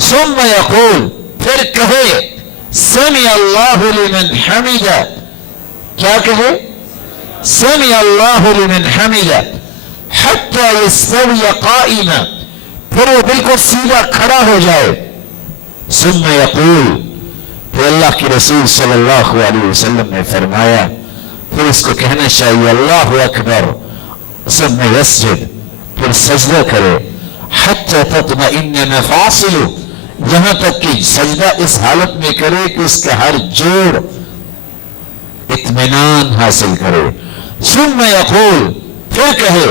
ثم یقول پھر کہے سمع اللہ لمن حمدہ. کیا کہے؟ سمع اللہ لمن حمدہ حتی یستوی قائما. پھر وہ بالکل سیدھا کھڑا ہو جائے. ثم یقول پھر اللہ کے رسول صلی اللہ علیہ وسلم نے فرمایا پھر اس کو کہنا چاہیے اللہ اکبر. ثم یسجد پھر سجدہ کرے. حتی تطمئن مفاصلہ یہاں تک کہ سجدہ اس حالت میں کرے کہ اس کا ہر جوڑ اطمینان حاصل کرے. ثم یقول پھر کہے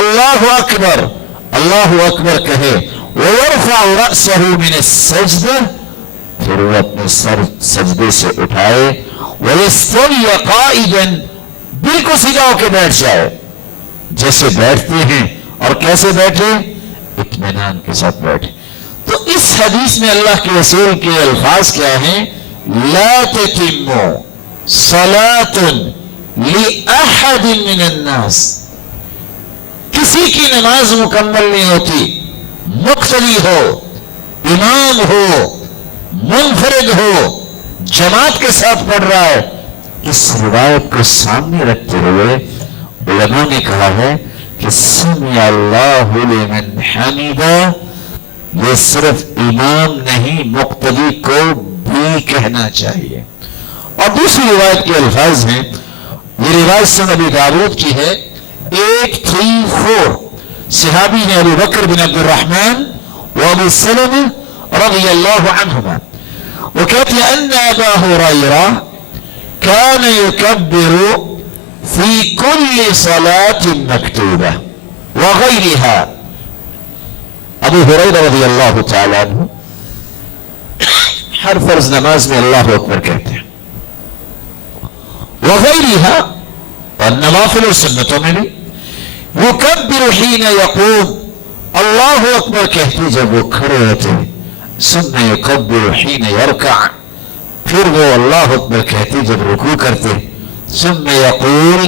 اللہ اکبر کہے. وَيَرْفَعُ رَأْسَهُ مِنَ السَّجْدَةِ پھر وہ اپنے سر سجدے سے اٹھائے. وَيَسْتَوِيَ قَائِدًا بالکل سیدھا ہو کے بیٹھ جائے جیسے بیٹھتے ہیں. اور کیسے بیٹھے؟ اطمینان کے ساتھ بیٹھے. تو اس حدیث میں اللہ کے رسول کے الفاظ کیا ہیں؟ لا تتم صلاة لأحد من الناس. کسی کی نماز مکمل نہیں ہوتی مقتدی ہو، امام ہو، منفرد ہو، جماعت کے ساتھ پڑھ رہا ہے. اس روایت کو سامنے رکھتے ہوئے علماء نے کہا ہے کہ سمع اللہ لمن حمدہ یہ صرف امام نہیں مقتدی کو بھی کہنا چاہیے. اور دوسری روایت کے الفاظ ہیں. یہ روایت سنن ابی داؤد کی ہے 834. صحابی نے ابو بکر بن عبد الرحمن و ابو سلمہ رضی اللہ عنہما. وہ کہتے ہیں ان ابا ہریرہ كان يكبر في كل صلاة مكتوبة وغيرها. ابو ہریرہ رضی اللہ تعالی عنہ ہر فرض نماز میں اللہ اکبر کہتے ہیں. وغيرها اور نوافل و سنتوں میں بھی. يكبر حين يقوم اللہ اکبر کہتے جب وہ کھڑے ہوتے. ثم يكبر حين يركع پھر وہ اللہ اکبر کہتے جب رکوع کرتے. ثم يقول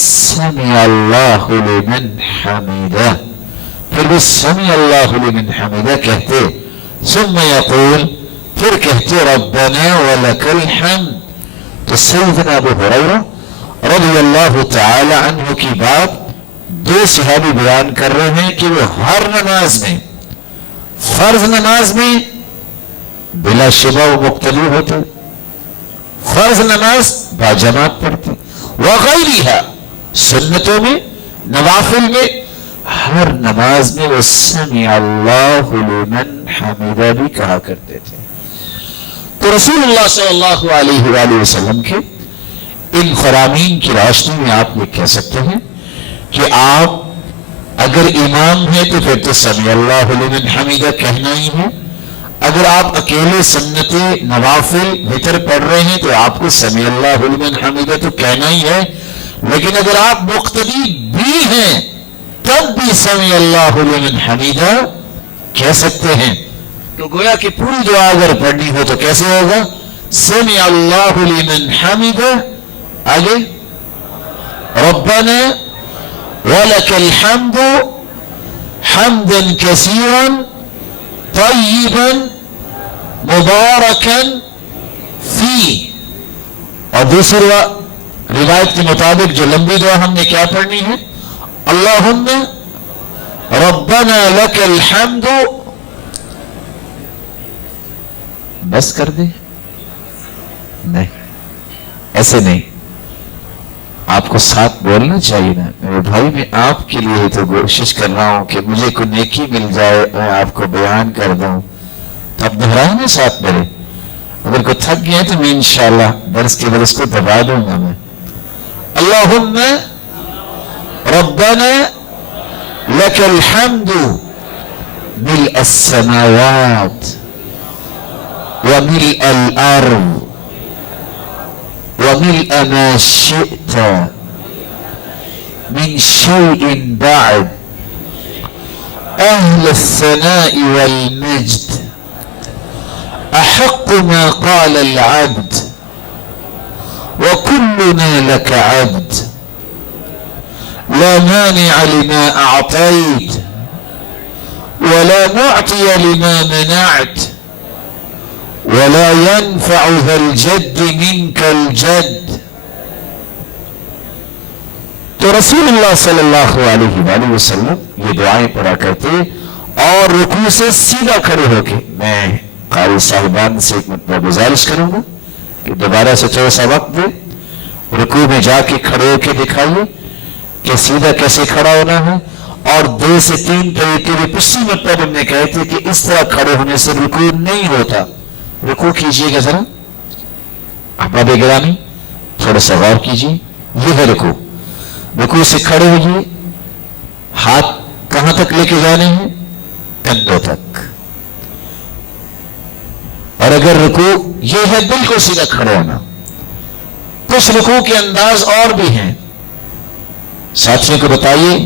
سمع اللہ لمن حمدہ پھر وہ سمع اللہ لمن حمدہ کہتے. ثم يقول پھر کہتے ربنا ولک الحمد. تو سیدنا ابو ہریرہ رضی اللہ تعالی عنہ کی بات دو صحابی بیان کر رہے ہیں کہ وہ ہر نماز میں فرض نماز میں بلا شبہ و مقتدی ہوتے، فرض نماز باجماعت پڑھتے. وغیرها سنتوں میں نوافل میں ہر نماز میں وہ سمع اللہ لمن حمدہ بھی کہا کرتے تھے. تو رسول اللہ صلی اللہ علیہ وآلہ وسلم کے ان فرامین کی روشنی میں آپ یہ کہہ سکتے ہیں کہ آپ اگر امام ہیں تو پھر تو سمع اللہ لمن حمدہ کہنا ہی ہے. اگر آپ اکیلے سنت نوافل وتر پڑھ رہے ہیں تو آپ کو سمع اللہ لمن حمدہ تو کہنا ہی ہے. لیکن اگر آپ مقتدی بھی ہیں تب بھی سمع اللہ لمن حمدہ کہہ سکتے ہیں. تو گویا کہ پوری دعا اگر پڑھنی ہو تو کیسے ہوگا؟ سمع اللہ لمن حمدہ آگے ربنا ولک الحمد حمدا کثیرا طیبا مبارکا فی. اور دوسری روایت کے مطابق جو لمبی دعا ہم نے کیا پڑھنی ہے؟ اللہم ربنا لک الحمد. بس کر دے؟ نہیں ایسے نہیں، آپ کو ساتھ بولنا چاہیے نا. میرے بھائی میں آپ کے لیے تو کوشش کر رہا ہوں کہ مجھے کوئی نیکی مل جائے میں آپ کو بیان کر دوں تو آپ دہرائیں نا ساتھ میرے. اگر کوئی تھک گیا تو میں انشاءاللہ درس کے بعد اس کو دبا دوں گا. میں اللہم ربنا لک الحمد ملء السماوات وملء الارض وملء ما شئت من شيء بعد أهل الثناء والمجد احق ما قال العبد وكلنا لك عبد لا مانع لما اعطيت ولا معطي لما منعت ولا ينفع ذا الجد منك الجد. تو رسول اللہ صلی اللہ علیہ وآلہ وسلم یہ دعائیں پڑھا کرتے اور رکوع سے سیدھا کھڑے ہو کے. میں قاری صاحبان سے ایک مرتبہ گزارش کروں گا کہ دوبارہ سے تھوڑا سا وقت دے, رکوع میں جا کے کھڑے ہو کے دکھائیے کہ سیدھا کیسے کھڑا ہونا ہے. اور 2 سے 3 طریقے بھی پچھلی مرتبہ ہم نے کہے تھے کہ اس طرح کھڑے ہونے سے رکوع نہیں ہوتا. رکوع کیجئے گا ذرا احباب گرامی, تھوڑا سا غور کیجئے. یہ ہے رکوع. رکوع سے کھڑے ہوئیے, ہاتھ کہاں تک لے کے جانے ہیں؟ کندھوں تک. اور اگر رکوع یہ ہے بالکل سیدھا کھڑے ہونا. کچھ رکوع کے انداز اور بھی ہیں, ساتھیوں کو بتائیے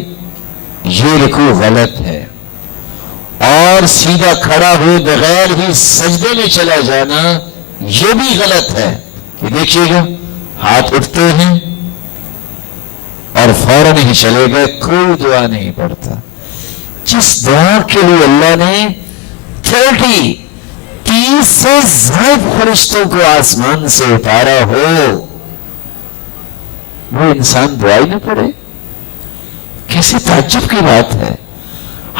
یہ رکوع غلط ہے. اور سیدھا کھڑا ہوئے بغیر ہی سجدے میں چلا جانا یہ بھی غلط ہے. یہ دیکھیے گا ہاتھ اٹھتے ہیں اور فوراً ہی چلے گئے, کوئی دعا نہیں پڑھتا. جس دعا کے لیے اللہ نے 30 سے زائد فرشتوں کو آسمان سے اتارا ہو, وہ انسان دعا ہی نہ پڑھے. کیسے تعجب کی بات ہے.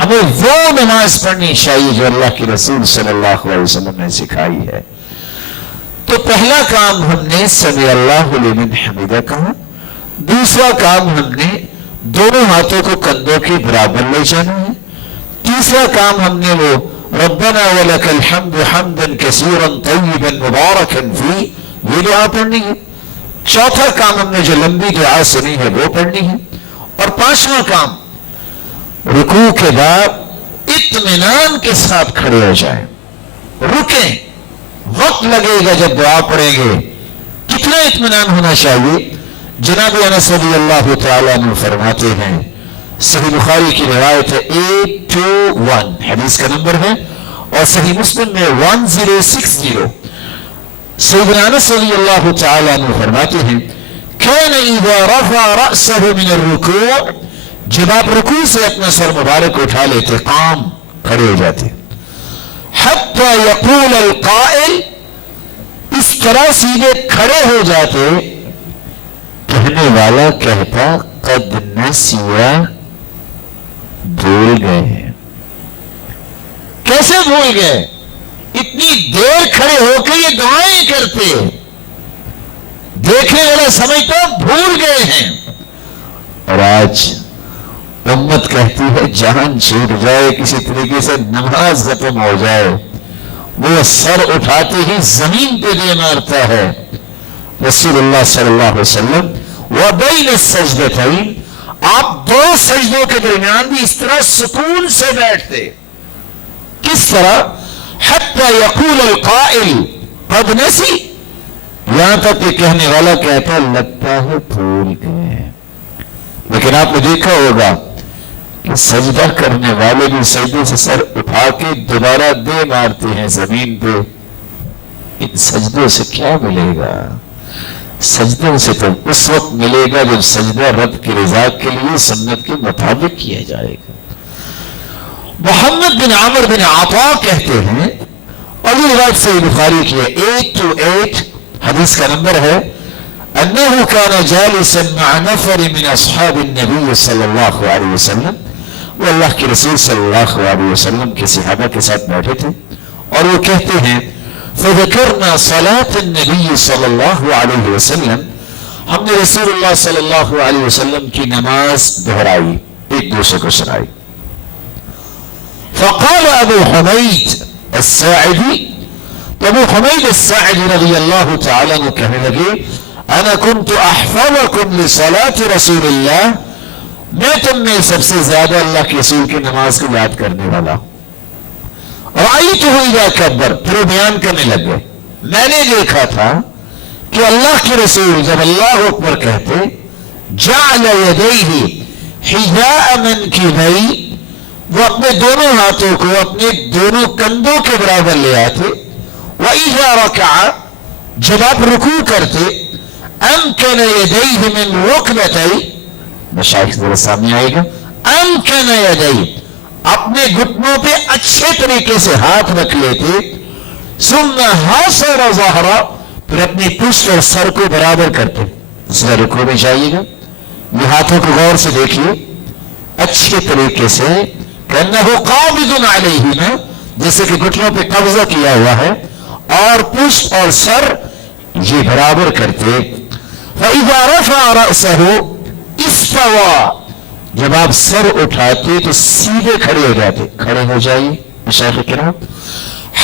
ہمیں وہ نماز پڑھنی چاہیے جو اللہ کے رسول صلی اللہ علیہ وسلم نے سکھائی ہے. تو پہلا کام ہم نے سمع اللہ لمن حمدہ کہا. دوسرا کام ہم نے دونوں ہاتھوں کو کندھوں کے برابر لے جانا ہے. تیسرا کام ہم نے وہ ربنا ولک الحمد حمدا کثیرا طیبا مبارکا فیہ یہ دعا پڑھنی ہے. چوتھا کام ہم نے جو لمبی دعا سنی ہے وہ پڑھنی ہے. اور پانچواں کام رکوع کے بعد اطمینان کے ساتھ کھڑے ہو جائیں, رکیں, وقت لگے گا جب دعا پڑھیں گے. کتنا اطمینان ہونا چاہیے؟ جناب انس رضی اللہ تعالیٰ عنہ فرماتے ہیں, صحیح بخاری کی روایت ہے 821 حدیث کا نمبر ہے, اور صحیح مسلم میں 1060. سیدنا انس رضی اللہ تعالیٰ عنہ فرماتے ہیں كان اذا رفع رأسه من الركوع, جب آپ رکوع سے اپنا سر مبارک اٹھا لیتے قام کھڑے ہو جاتے, حتى يقول القائل اس طرح سیدھے کھڑے ہو جاتے کہنے والا کہتا قد نسیا بھول گئے. کیسے بھول گئے؟ اتنی دیر کھڑے ہو کے یہ دعائیں کرتے, دیکھنے والا سمجھتا بھول گئے ہیں. اور آج امت کہتی ہے جان چھوٹ جائے, کسی طریقے سے نماز ختم ہو جائے, وہ سر اٹھاتے ہی زمین پہ دے مارتا ہے. رسول اللہ صلی اللہ علیہ وسلم وبین السجدتین, آپ 2 سجدوں کے درمیان بھی اس طرح سکون سے بیٹھتے. کس طرح؟ حتی یقول القائل قد نسی, یہاں تک کہ کہنے والا کہتا لگتا ہے بھول گئے. لیکن آپ نے دیکھا ہوگا کہ سجدہ کرنے والے بھی سجدے سے سر اٹھا کے دوبارہ دے مارتے ہیں زمین پہ. ان سجدوں سے کیا ملے گا؟ سجدوں سے تو اس وقت ملے گا جب سجدہ رب کی رضا کے لیے سنت کے مطابق کیا جائے گا. محمد بن عمر بن عطا کہتے ہیں, اور یہ روایت صحیح بخاری کی ہے 828 حدیث کا نمبر ہے, انه كان جالسا مع نفر من اصحاب النبي صلی اللہ علیہ وسلم, وہ اللہ کے رسول صلی اللہ علیہ وسلم کے صحابہ کے ساتھ بیٹھے تھے, اور وہ کہتے ہیں فذكرنا صلاة النبي صلی اللہ علیہ وسلم, ہم نے رسول اللہ صلی اللہ علیہ وسلم کی نماز دہرائی, ایک دوسرے کو سنائی. فقال ابو حمید الساعدی, تو ابو حمید الساعدی رضی اللہ تعالیٰ عنہ کہنے لگے انا كنت احفظكم لصلاة رسول اللہ, میں تم میں سب سے زیادہ اللہ کے رسول کی نماز کو یاد کرنے والا. رأیتہ اذا کبر, پھر بیان کرنے لگ گئے, میں نے دیکھا تھا کہ اللہ کے رسول جب اللہ اکبر کہتے جعل یدیہ حذاء منکبیہ, وہ اپنے دونوں ہاتھوں کو اپنے دونوں کندھوں کے برابر لے آتے, وَإِذَا رَكَعَ جب آپ رکوع کرتے أَمْكَنَ يَدَيْهِ مِنْ رُكْبَتَيْهِ مشائخ ذرا سامنے آئے گا أَمْكَنَ يَدَيْهِ اپنے گھٹنوں پہ اچھے طریقے سے ہاتھ رکھ لیتے ثُمَّ حَاصَرَ ظَهْرَ پھر اپنی پشت اور سر کو برابر کرتے. اس میں رکوع میں جائیے گا یہ ہاتھوں کو غور سے دیکھیے اچھے طریقے سے کأنه قابض علیہما جیسے کہ گھٹنوں پہ قبضہ کیا ہوا ہے اور پشت اور سر یہ برابر کرتے. فَإِذَا رَفَعَ رَأْسَهُ اسْتَوَى جب آپ سر اٹھاتے تو سیدھے کھڑے ہو جاتے. کھڑے ہو جائیے مشائخ کرام.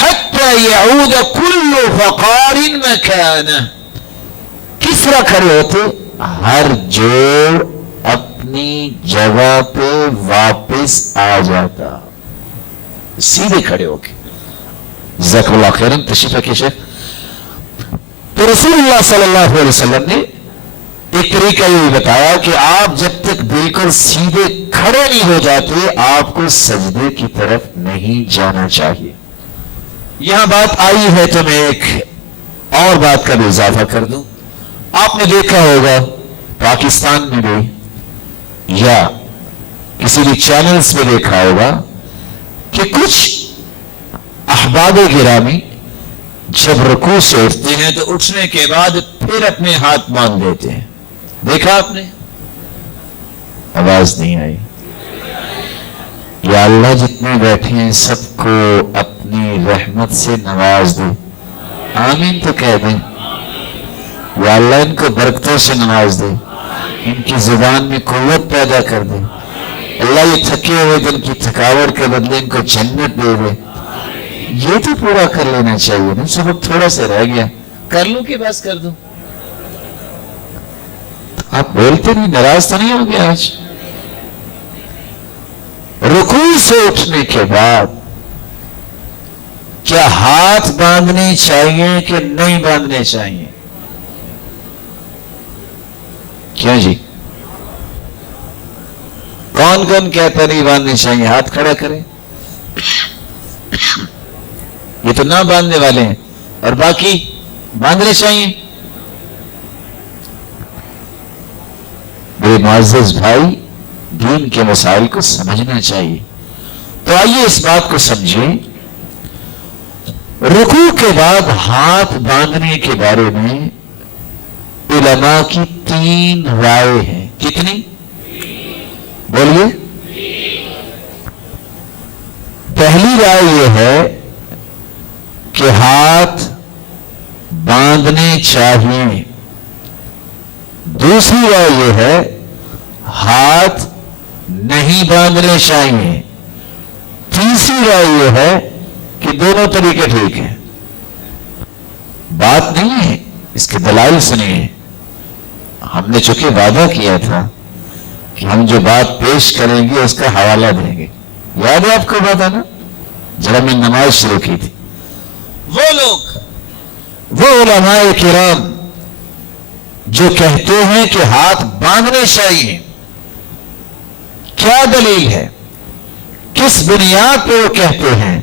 حَتَّى يَعُودَ كُلُّ فَقَارٍ مَكَانَهُ کس طرح کھڑے ہوتے ہر جوڑ اپنی جگہ پہ واپس آ جاتا سیدھے کھڑے ہو کے. جزاک اللہ خیرن. تشریف رکھیے شیخ. تو رسول اللہ صلی اللہ علیہ وسلم نے ایک طریقہ یہ بتایا کہ آپ جب تک بالکل سیدھے کھڑے نہیں ہو جاتے آپ کو سجدے کی طرف نہیں جانا چاہیے. یہاں بات آئی ہے تو میں ایک اور بات کا بھی اضافہ کر دوں. آپ نے دیکھا ہوگا پاکستان میں بھی یا کسی بھی چینلز میں دیکھا ہوگا کہ کچھ احباب گرامی جب رکوع سے اٹھتے ہیں تو اٹھنے کے بعد پھر اپنے ہاتھ باندھ دیتے ہیں. دیکھا آپ نے؟ آواز نہیں آئی. یا اللہ جتنے بیٹھے ہیں سب کو اپنی رحمت سے نواز دے. آمین تو کہہ دیں. یا اللہ ان کو برکتوں سے نواز دے ان کی زبان میں قوت پیدا کر دے. اللہ یہ تھکے ہوئے دن کی تھکاوٹ کے بدلے ان کو جنت دے دے. یہ تو پورا کر لینا چاہیے نا. سبق تھوڑا سا رہ گیا کر لوں کہ بس کر دوں. آپ بولتے نہیں ناراض تو نہیں ہو گیا آج. رکوع سے اٹھنے کے بعد کیا ہاتھ باندھنے چاہیے کہ نہیں باندھنے چاہیے؟ کیوں جی کون کون کہتا نہیں باندھنے چاہیے؟ ہاتھ کھڑا کریں. یہ تو نہ باندھنے والے ہیں اور باقی باندھنے چاہیے. میرے معزز بھائی دین کے مسائل کو سمجھنا چاہیے. تو آئیے اس بات کو سمجھیں. رکوع کے بعد ہاتھ باندھنے کے بارے میں علماء کی 3 رائے ہیں. کتنی؟ بولیے. پہلی رائے یہ ہے کہ ہاتھ باندھنے چاہیے. دوسری رائے یہ ہے ہاتھ نہیں باندھنے چاہیے. تیسری رائے یہ ہے کہ دونوں طریقے ٹھیک ہیں. بات نہیں ہے اس کے دلائل سنیے. ہم نے چونکہ وعدہ کیا تھا کہ ہم جو بات پیش کریں گے اس کا حوالہ دیں گے. یاد ہے آپ کو بات ہے نا جب ہم نے نماز شروع کی تھی. وہ لوگ وہ علماء کرام جو کہتے ہیں کہ ہاتھ باندھنے چاہیے کیا دلیل ہے کس بنیاد پہ وہ کہتے ہیں؟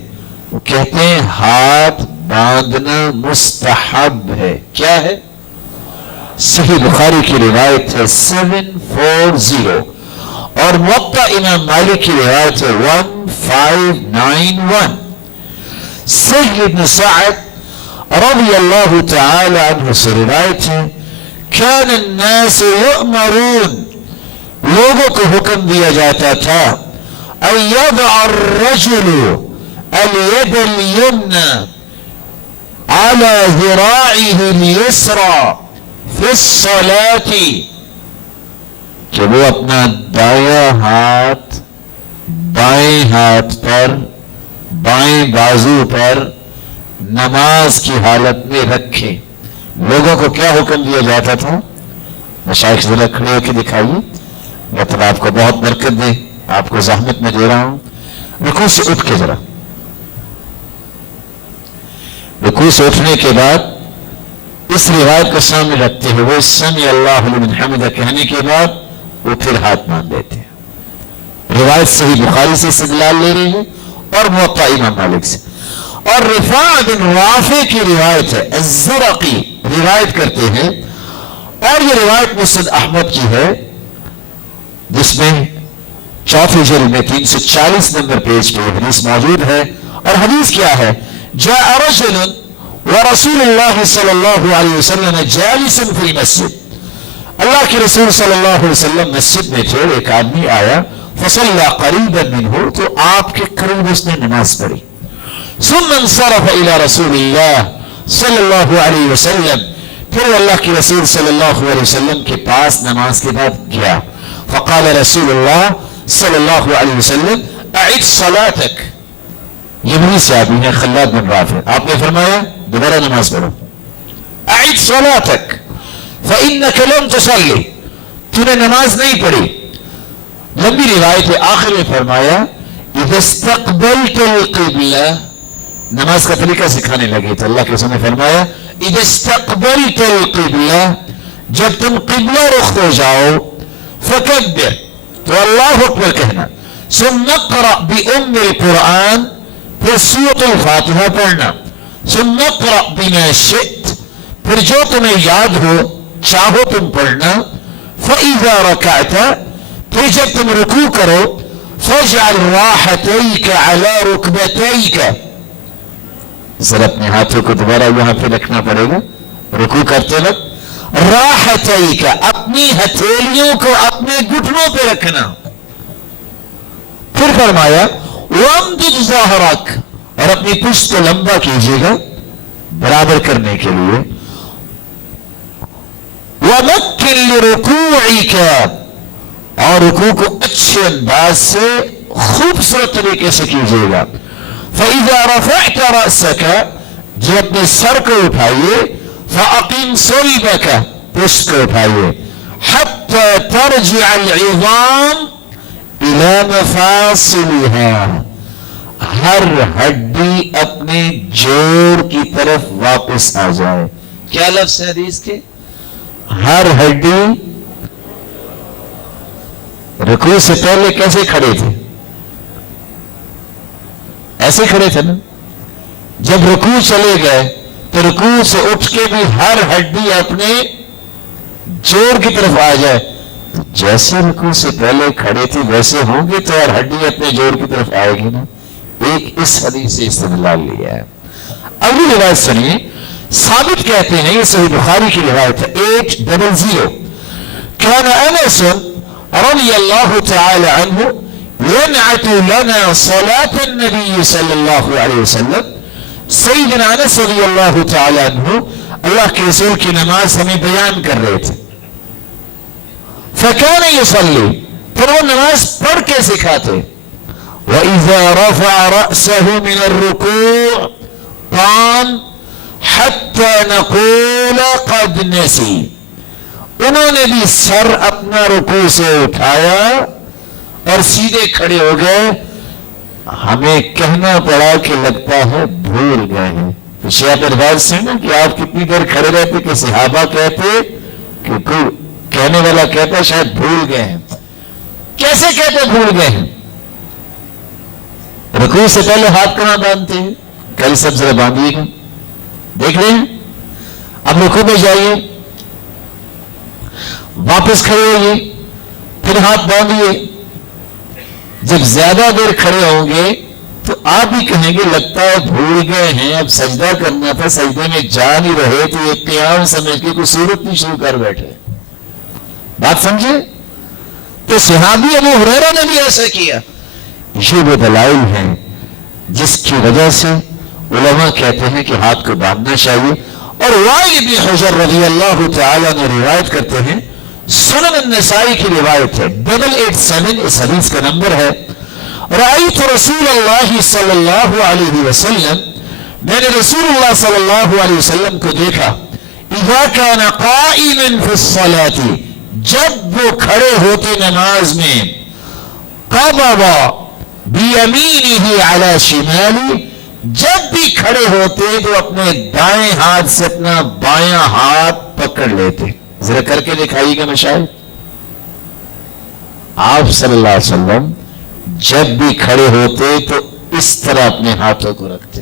وہ کہتے ہیں ہاتھ باندھنا مستحب ہے. کیا ہے؟ صحیح بخاری کی روایت ہے 740 اور موطا امام مالک کی روایت ہے 1591. سہل ابن سعد رضی اللہ تعالی عنہ سے روایت ہے كان الناس يؤمرون لوگوں کو حکم دیا جاتا تھا ان يضع الرجل اليد اليمنى على ذراعه اليسرى في الصلاة کہ وہ اپنا دایاں ہاتھ بائیں ہاتھ پر بائیں بازو پر نماز کی حالت میں رکھے. لوگوں کو کیا حکم دیا جاتا تھا؟ مشائخ ذرا کھڑے ہو کے دکھائیے. مطلب آپ کو بہت برکت دے آپ کو زحمت میں دے رہا ہوں. رکوع سے اٹھ کے ذرا رکوع سے اٹھنے کے بعد اس روایت کو سامنے رکھتے ہوئے سمع اللہ لمن حمدہ کہنے کے بعد وہ پھر ہاتھ باندھ دیتے ہیں. روایت صحیح بخاری سے استدلال لے رہی ہے اور موطا امام مالک سے. اور رفاع بن رافع کی روایت ہے، الزرقی روایت کرتے ہیں، اور یہ روایت مسند احمد کی ہے جس میں چوتھے جلد میں 340 نمبر پیج پہ حدیث موجود ہے. اور حدیث کیا ہے؟ جاء رجل ورسول اللہ صلی اللہ علیہ وسلم جالسا فی المسجد، اللہ کے رسول صلی اللہ علیہ وسلم مسجد میں تھے، ایک آدمی آیا، فصلی قریبا منہ، تو آپ کے قریب اس نے نماز پڑھی. ثم انصرف الى رسول اللہ صلی اللہ علیہ وسلم، پھر اللہ کے رسول صلی اللہ علیہ وسلم کے پاس نماز کے بعد گیا. فقال رسول اللہ صلی اللہ علیہ وسلم اعد صلاتک، یہ وہی صحابی ہیں خلاد بن رافع، آپ نے فرمایا دوبارہ نماز پڑھو. اعد صلاتک فانک لم تصلی، تو نے نماز نہیں پڑھی. لمبی روایت ہے، آخر میں فرمایا اذا استقبلت القبلہ، نماز کا طریقہ سکھانے لگے تو اللہ کے رسول نے فرمایا اذا استقبلت القبلہ، جب تم قبلہ رخ ہو جاؤ، فکبر، تو اللہ اکبر کہنا، ثم اقرأ بأم القرآن، پھر سورۃ الفاتحہ پڑھنا، ثم اقرأ بما شئت، پھر جو تمہیں یاد ہو چاہو تم پڑھنا، فإذا رکعت، پھر جب تم رکوع کرو، فاجعل راحتیک علی رکبتیک، ذرا اپنے ہاتھوں کو دوبارہ یہاں پہ رکھنا پڑے گا رکوع کرتے وقت، راحتیک، اپنی ہتھیلیوں کو اپنے گھٹنوں پہ رکھنا. پھر فرمایا وامدد ظہرک، اور اپنی پشت کو لمبا کیجیے گا برابر کرنے کے لیے. ومکن لرکوعک، اور رکوع کو اچھے انداز سے خوبصورت طریقے سے کیجیے گا. فإذا رفعت رأسک، جو اپنے سر کو اٹھائیے، فأقم صلبک، پشت کو اٹھائیے، حتى ترجع العظام الى مفاصلها، ہر ہڈی اپنے جوڑ کی طرف واپس آ جائے. کیا لفظ ہے حدیث کے؟ ہر ہڈی. رکوع سے پہلے کیسے کھڑے تھے؟ ایسے کھڑے تھے نا. جب رکوع چلے گئے تو رکوع سے اٹھ کے بھی ہر ہڈی اپنے جوڑ کی طرف آ جائے. جیسے رکوع سے پہلے کھڑے تھے ویسے ہوں گے تو ہر ہڈی اپنے جوڑ کی طرف آئے گی نا. ایک اس حدیث سے استدلال لیا ہے. اگلی روایت سنیے. ثابت کہتے ہیں، یہ صحیح بخاری کی روایت ہے 800، كان انس رضی اللہ تعالی عنہ ينعت لنا صلاة النبی صلی اللہ علیہ وسلم، سیدنا انس رضی اللہ تعالی عنہ اللہ کے رسول کی نماز ہمیں بیان کر رہے تھے. فكان يصلي، پھر وہ نماز پڑھ کے سکھاتے. وإذا رفع رأسه من الركوع قام حتى نقول قد نسي، انہوں نے بھی سر اپنا رکوع سے اٹھایا اور سیدھے کھڑے ہو گئے، ہمیں کہنا پڑا کہ لگتا ہے بھول گئے ہیں. تو شیعہ دربار سے نا کہ آپ کتنی دیر کھڑے رہتے کہ صحابہ کہتے کہ کہنے والا کہتا شاید بھول گئے ہیں. کیسے کہتے بھول گئے ہیں؟ رکوع سے پہلے ہاتھ کہاں باندھتے ہیں؟ کل سب ذرا باندھیے گا، دیکھ رہے ہیں. اب رکوع میں جائیے، واپس کھڑے ہوئیے، پھر ہاتھ باندھیے. جب زیادہ دیر کھڑے ہوں گے تو آپ بھی کہیں گے لگتا ہے بھول گئے ہیں، اب سجدہ کرنا تھا، سجدے میں جا نہیں رہے تو یہ قیام سمجھ کے کوئی صورت نہیں شروع کر بیٹھے. بات سمجھے؟ تو صحابی ابو ہریرہ نے بھی ایسا کیا. یہ وہ دلائل ہیں جس کی وجہ سے علماء کہتے ہیں کہ ہاتھ کو باندھنا چاہیے. اور وائل بن حجر رضی اللہ تعالیٰ نے روایت کرتے ہیں، سنن النسائی کی روایت ہے 887، اس حدیث کا نمبر ہے. رأیت رسول اللہ صلی اللہ علیہ وسلم، میں نے رسول اللہ صلی اللہ علیہ وسلم کو دیکھا، اذا کان قائما فی الصلاة، جب وہ کھڑے ہوتے نماز میں، قبض بیمینہ علی شمالی، جب بھی کھڑے ہوتے تو اپنے دائیں ہاتھ سے اپنا بایاں ہاتھ پکڑ لیتے. ذرا کر کے دکھائیے گا مشاہد. آپ صلی اللہ علیہ وسلم جب بھی کھڑے ہوتے تو اس طرح اپنے ہاتھوں کو رکھتے.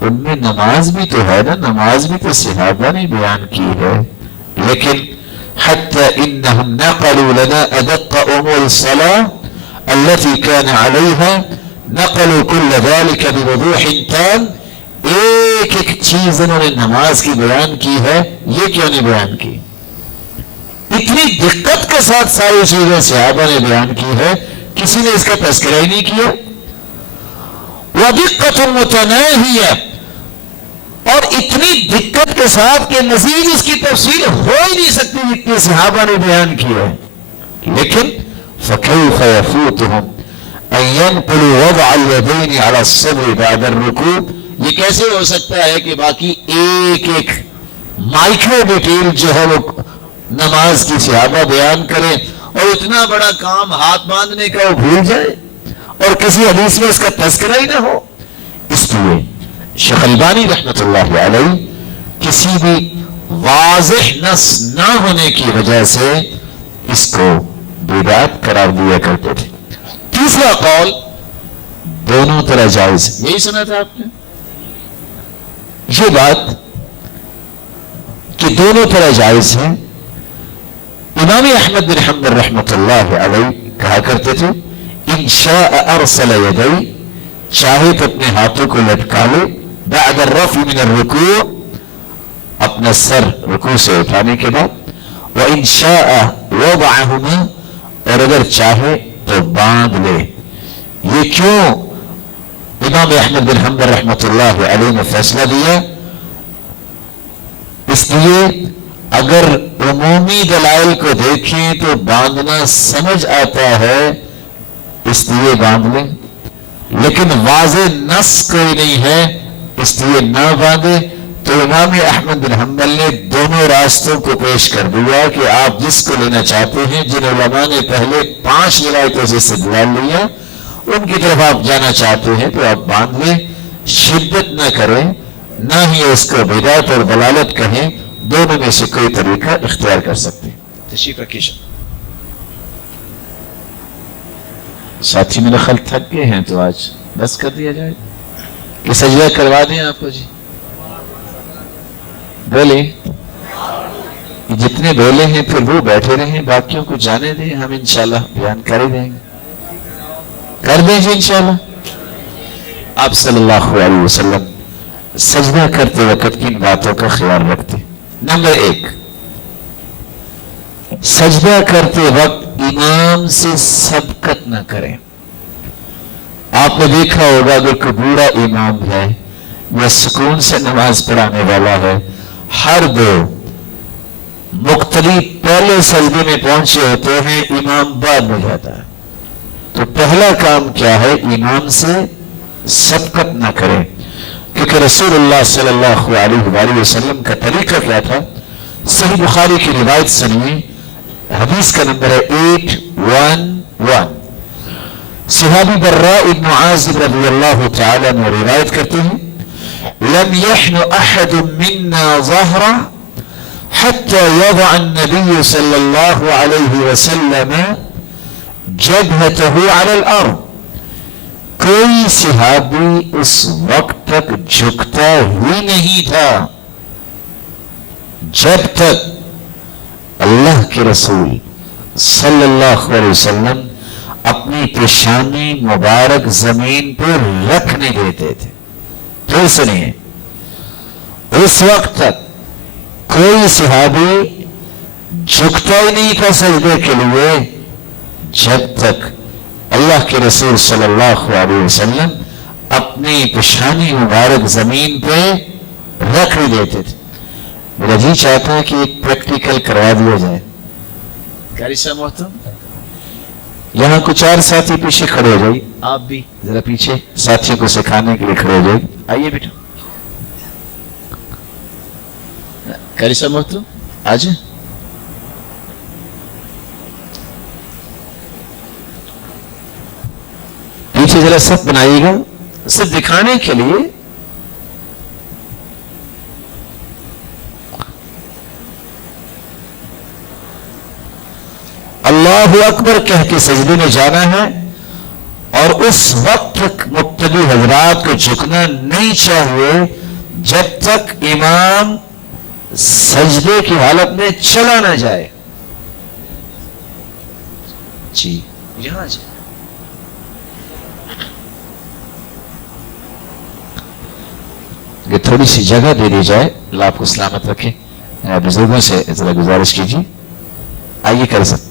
ان میں نماز بھی تو ہے نا، نماز بھی تو صحابہ نے بیان کی ہے، لیکن حتی انہم نقلوا لنا ادق امور الصلاة التي كان عليها نقلوا كل ذلك بوضوح تام. ایک ایک چیز انہوں نے نماز کی بیان کی ہے، یہ کیوں نہیں بیان کی؟ اتنی دقت کے ساتھ ساری چیزیں صحابہ نے بیان کی ہے، کسی نے اس کا تذکرہ ہی نہیں کیا. وَدِقَّةٌ مُتَنَاهِيَةٌ، اور اتنی دقت کے ساتھ کہ مزید اس کی تفصیل ہو ہی نہیں سکتی جتنی صحابہ نے بیان کی ہے. لیکن فَكَيْفَ يَفُوتُهُمْ أَن يَنْقُلُوا وَضْعَ الْيَدَيْنِ عَلَى الصَّدْرِ بَعْدَ الرُّكُوعِ. یہ کیسے ہو سکتا ہے کہ باقی ایک ایک مائکرو ڈیٹیل جو ہے وہ نماز کی صحابہ بیان کریں اور اتنا بڑا کام ہاتھ باندھنے کا وہ بھول جائے اور کسی حدیث میں اس کا تذکرہ ہی نہ ہو؟ اس لیے شیخ البانی رحمۃ اللہ علیہ کسی بھی واضح نص نہ ہونے کی وجہ سے اس کو بدعت قرار دیا کرتے تھے. تیسرا قول دونوں طرح جائز ہے. یہی سنا تھا آپ نے یہ بات کہ دونوں طرح جائز ہے. امام احمد بن حنبل رحمۃ اللہ علیہ کہا کرتے تھے ان شاء ارسل یدی، چاہے تو اپنے ہاتھوں کو لٹکا لے، بعد الرفع من الرکوع، اپنا سر رکوع سے اٹھانے کے بعد، وان شاء وضعهما، اور اگر چاہے تو باندھ لے. یہ کیوں امام احمد بن حنبل رحمۃ اللہ علیہ نے فیصلہ دیا؟ اس لیے اگر عمومی دلائل کو دیکھیں تو باندھنا سمجھ آتا ہے، اس لیے باندھ لیں، لیکن واضح نص کوئی نہیں ہے اس لیے نہ باندھے. تو امام احمد بن حنبل نے دونوں راستوں کو پیش کر دیا کہ آپ جس کو لینا چاہتے ہیں، جن علماء نے پہلے 5 روایتوں سے استدلال لیا ان کی طرف آپ جانا چاہتے ہیں تو آپ باندھ لیں، شدت نہ کریں، نہ ہی اس کو بدعت اور ضلالت کہیں. دونوں میں سے کوئی طریقہ اختیار کر سکتے ہیں. تشریف رکھیے. ساتھی میرے خیال تھک گئے ہیں تو آج بس کر دیا جائے کہ سجدہ کروا دیں آپ کو. جی بولے، جتنے بولے ہیں پھر وہ بیٹھے رہیں، باقیوں کو جانے دیں، ہم انشاءاللہ بیان کر ہی دیں گے. کر دیں جی انشاءاللہ. آپ صلی اللہ علیہ وسلم سجدہ کرتے وقت کن باتوں کا خیال رکھتے؟ نمبر 1، سجدہ کرتے وقت امام سے سبقت نہ کریں. آپ نے دیکھا ہوگا اگر کوئی بوڑھا امام ہے یا سکون سے نماز پڑھانے والا ہے، ہر دو مقتدی پہلے سجدے میں پہنچے ہوتے ہیں، امام بعد میں جاتا ہے. تو پہلا کام کیا ہے؟ امام سے سبقت نہ کریں. کیونکہ رسول اللہ صلی اللہ علیہ وآلہ وسلم کا طریقہ کیا تھا؟ صحیح بخاری کی روایت سنیے، حدیث کا نمبر ہے 811. صحابی براء بن عازب رضی اللہ تعالی عنہ روایت کرتے ہیں لم يحن احد منا ظهرا حتى يضع النبي صلى الله عليه وسلم جبهته على الارض. کوئی صحابی اس وقت تک جھکتا ہی نہیں تھا جب تک اللہ کے رسول صلی اللہ علیہ وسلم اپنی پیشانی مبارک زمین پر رکھ نہیں دیتے تھے. پھر سنیے، اس وقت تک کوئی صحابی جھکتا ہی نہیں تھا سجدے کے لیے جب تک اللہ کے رسول صلی اللہ علیہ وسلم اپنی پیشانی مبارک زمین پہ رکھ نہیں دیتے تھے. میرا جی چاہتا ہے کہ ایک پریکٹیکل کروا دیا جائے. قاری صاحب محترم، یہاں کچھ اور ساتھی پیچھے کھڑے ہو جائیے، آپ بھی ذرا پیچھے ساتھیوں کو سکھانے کے لیے کھڑے ہو جائیے. آئیے بیٹا. قاری صاحب محترم آ جائیں. پیچھے ذرا سب بنائیے گا صرف دکھانے کے لیے. اللہ اکبر کہہ کے سجدے میں جانا ہے اور اس وقت تک مقتدی حضرات کو جھکنا نہیں چاہیے جب تک امام سجدے کی حالت میں چلا نہ جائے. جی یہاں جائے. یہ تھوڑی سی جگہ دے دی جائے. اللہ آپ کو سلامت رکھے. بزرگوں سے ذرا گزارش کیجیے. آئیے کر سکتے.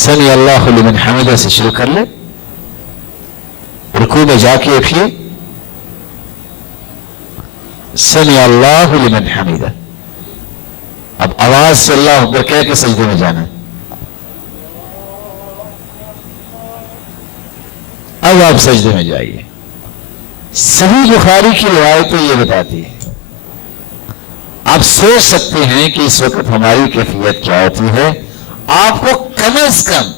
سمی اللہ لمن حمدہ سے شروع کر لیں. رکوع میں جا کے اٹھیے. سمی اللہ لمن حمدہ. اب آواز سے اللہ اکبر کہہ کے سجدے میں جانا. اب آپ سجدے میں جائیے. صحیح بخاری کی روایتیں یہ بتاتی ہے. آپ سوچ سکتے ہیں کہ اس وقت ہماری کیفیت کیا ہوتی ہے. آپ کو کم از کم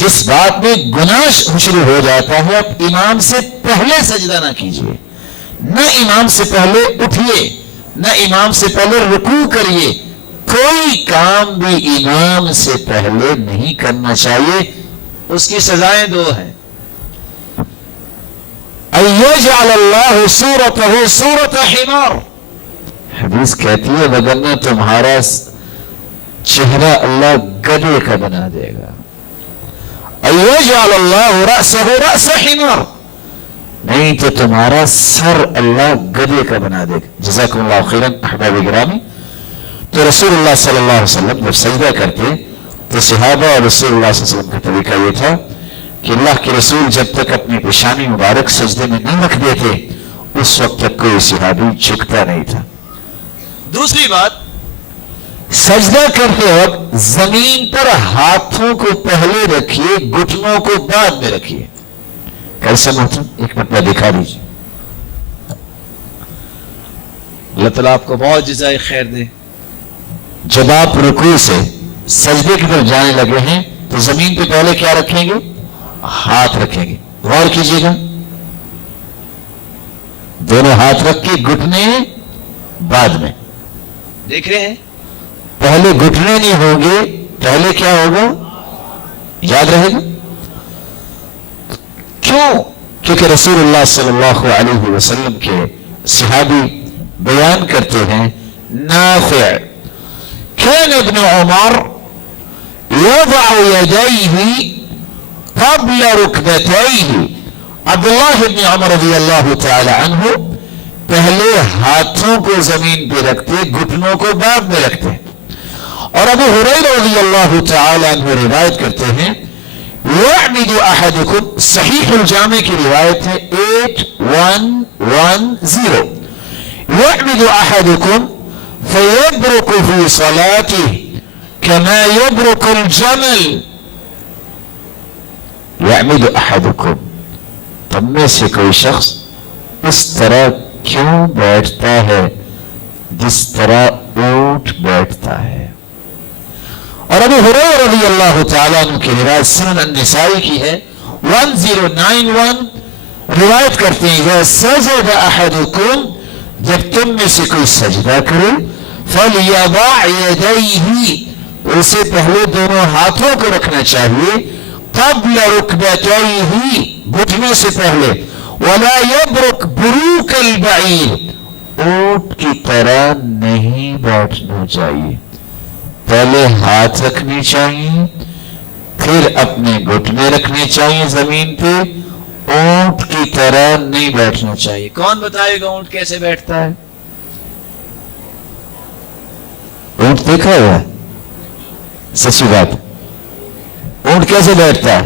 جس بات میں گناہ شروع ہو جاتا ہے آپ امام سے پہلے سجدہ نہ کیجیے. نہ امام سے پہلے اٹھیے, نہ امام سے پہلے رکوع کریے. کوئی کام بھی امام سے پہلے نہیں کرنا چاہیے. اس کی سزائیں دو ہیں. اَيَجْعَلَ اللَّهُ صُورَتَهُ صُورَةَ حِمَارٍ. حدیث کہتی ہے وگرنہ تمہارا چہرہ اللہ گدھے کا بنا دے گا. اَيَجْعَلَ اللَّهُ رَأْسَهُ رَأْسَ حِمَارٍ. نہیں تو تمہارا سر اللہ گدھے کا بنا دے گا. جزاکم اللہ خیراً احباب گرامی. تو رسول اللہ صلی اللہ علیہ وسلم جب سجدہ کرتے تو صحابہ اور رسول اللہ صلی اللہ علیہ وسلم کا طریقہ یہ تھا کہ اللہ کے رسول جب تک اپنی پیشانی مبارک سجدے میں نہیں رکھ دیتے اس وقت تک کوئی صحابی جھکتا نہیں تھا. دوسری بات, سجدہ کرتے وقت زمین پر ہاتھوں کو پہلے رکھیے, گھٹنوں کو بعد میں رکھیے. کیسے محترم ایک مرتبہ دکھا دیجیے. اللہ تعالیٰ آپ کو بہت جزائے خیر دے. جب آپ رکوع سے سجدے کی طرف جانے لگے ہیں تو زمین پہ پہلے کیا رکھیں گے؟ ہاتھ رکھیں گے. غور کیجیے گا. دونوں ہاتھ رکھ کے گھٹنے بعد میں. دیکھ رہے ہیں پہلے گھٹنے نہیں ہوں گے, پہلے کیا ہوگا؟ یاد رہے گا. کیوں؟ کیونکہ رسول اللہ صلی اللہ علیہ وسلم کے صحابی بیان کرتے ہیں نافع كان ابن عمر يضع يديه قبل ركبتيه. عبداللہ ابن عمر رضی اللہ تعالی عنہ پہلے ہاتھوں کو زمین پہ رکھتے, گھٹنوں کو بعد میں رکھتے. اور ابو ہریرہ رضی اللہ تعالی عنہ روایت کرتے ہیں يعمد احدكم, صحیح الجامع کی روایت ہے 8110, يعمد احدكم فيبرك في صلاته كما يبرك الجمل. يعمد احدكم, تم میں سے کوئی شخص اس طرح کیوں بیٹھتا ہے جس طرح اونٹ بیٹھتا ہے. اور ابو ہریرہ رضی اللہ تعالیٰ عنہ کی روایت سنن النسائی کی ہے 1091, روایت کرتے ہیں اذا سجد احدکم, جب تم میں سے کوئی سجدہ کرے فلیضع یدیہ, اسے پہلے دونوں ہاتھوں کو رکھنا چاہیے قبل رکبتیہ, گھٹنوں سے پہلے, ولا یبرک بروک البعیر, اونٹ کی طرح نہیں بیٹھنا چاہیے. پہلے ہاتھ رکھنے چاہیے, پھر اپنے گھٹنے رکھنے چاہیے زمین پہ, اونٹ کی طرح نہیں بیٹھنا چاہیے. کون بتائے گا اونٹ کیسے بیٹھتا ہے؟ اونٹ دیکھا ہوا ہے؟ سچی بات, اونٹ کیسے بیٹھتا ہے؟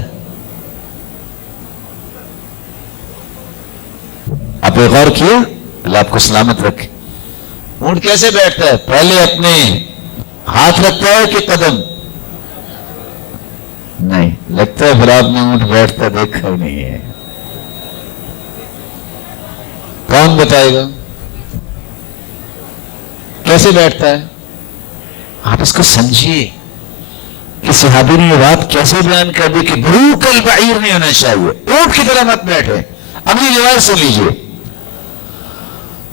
آپ نے غور کیا؟ اللہ آپ کو سلامت رکھے. اونٹ کیسے بیٹھتا ہے؟ پہلے اپنے ہاتھ رکھتا ہے کہ قدم؟ نہیں, لگتا ہے پھر آپ نے اونٹ بیٹھتا دیکھا ہی نہیں ہے. کون بتائے گا کیسے بیٹھتا ہے؟ آپ اس کو سمجھیے کہ صحابی نے یہ بات کیسے بیان کر دی کہ بروک البعیر نہیں ہونا چاہیے, اونٹ کی طرح مت بیٹھے. اگلی روایت سن لیجیے.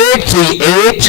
838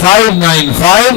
595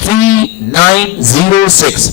3906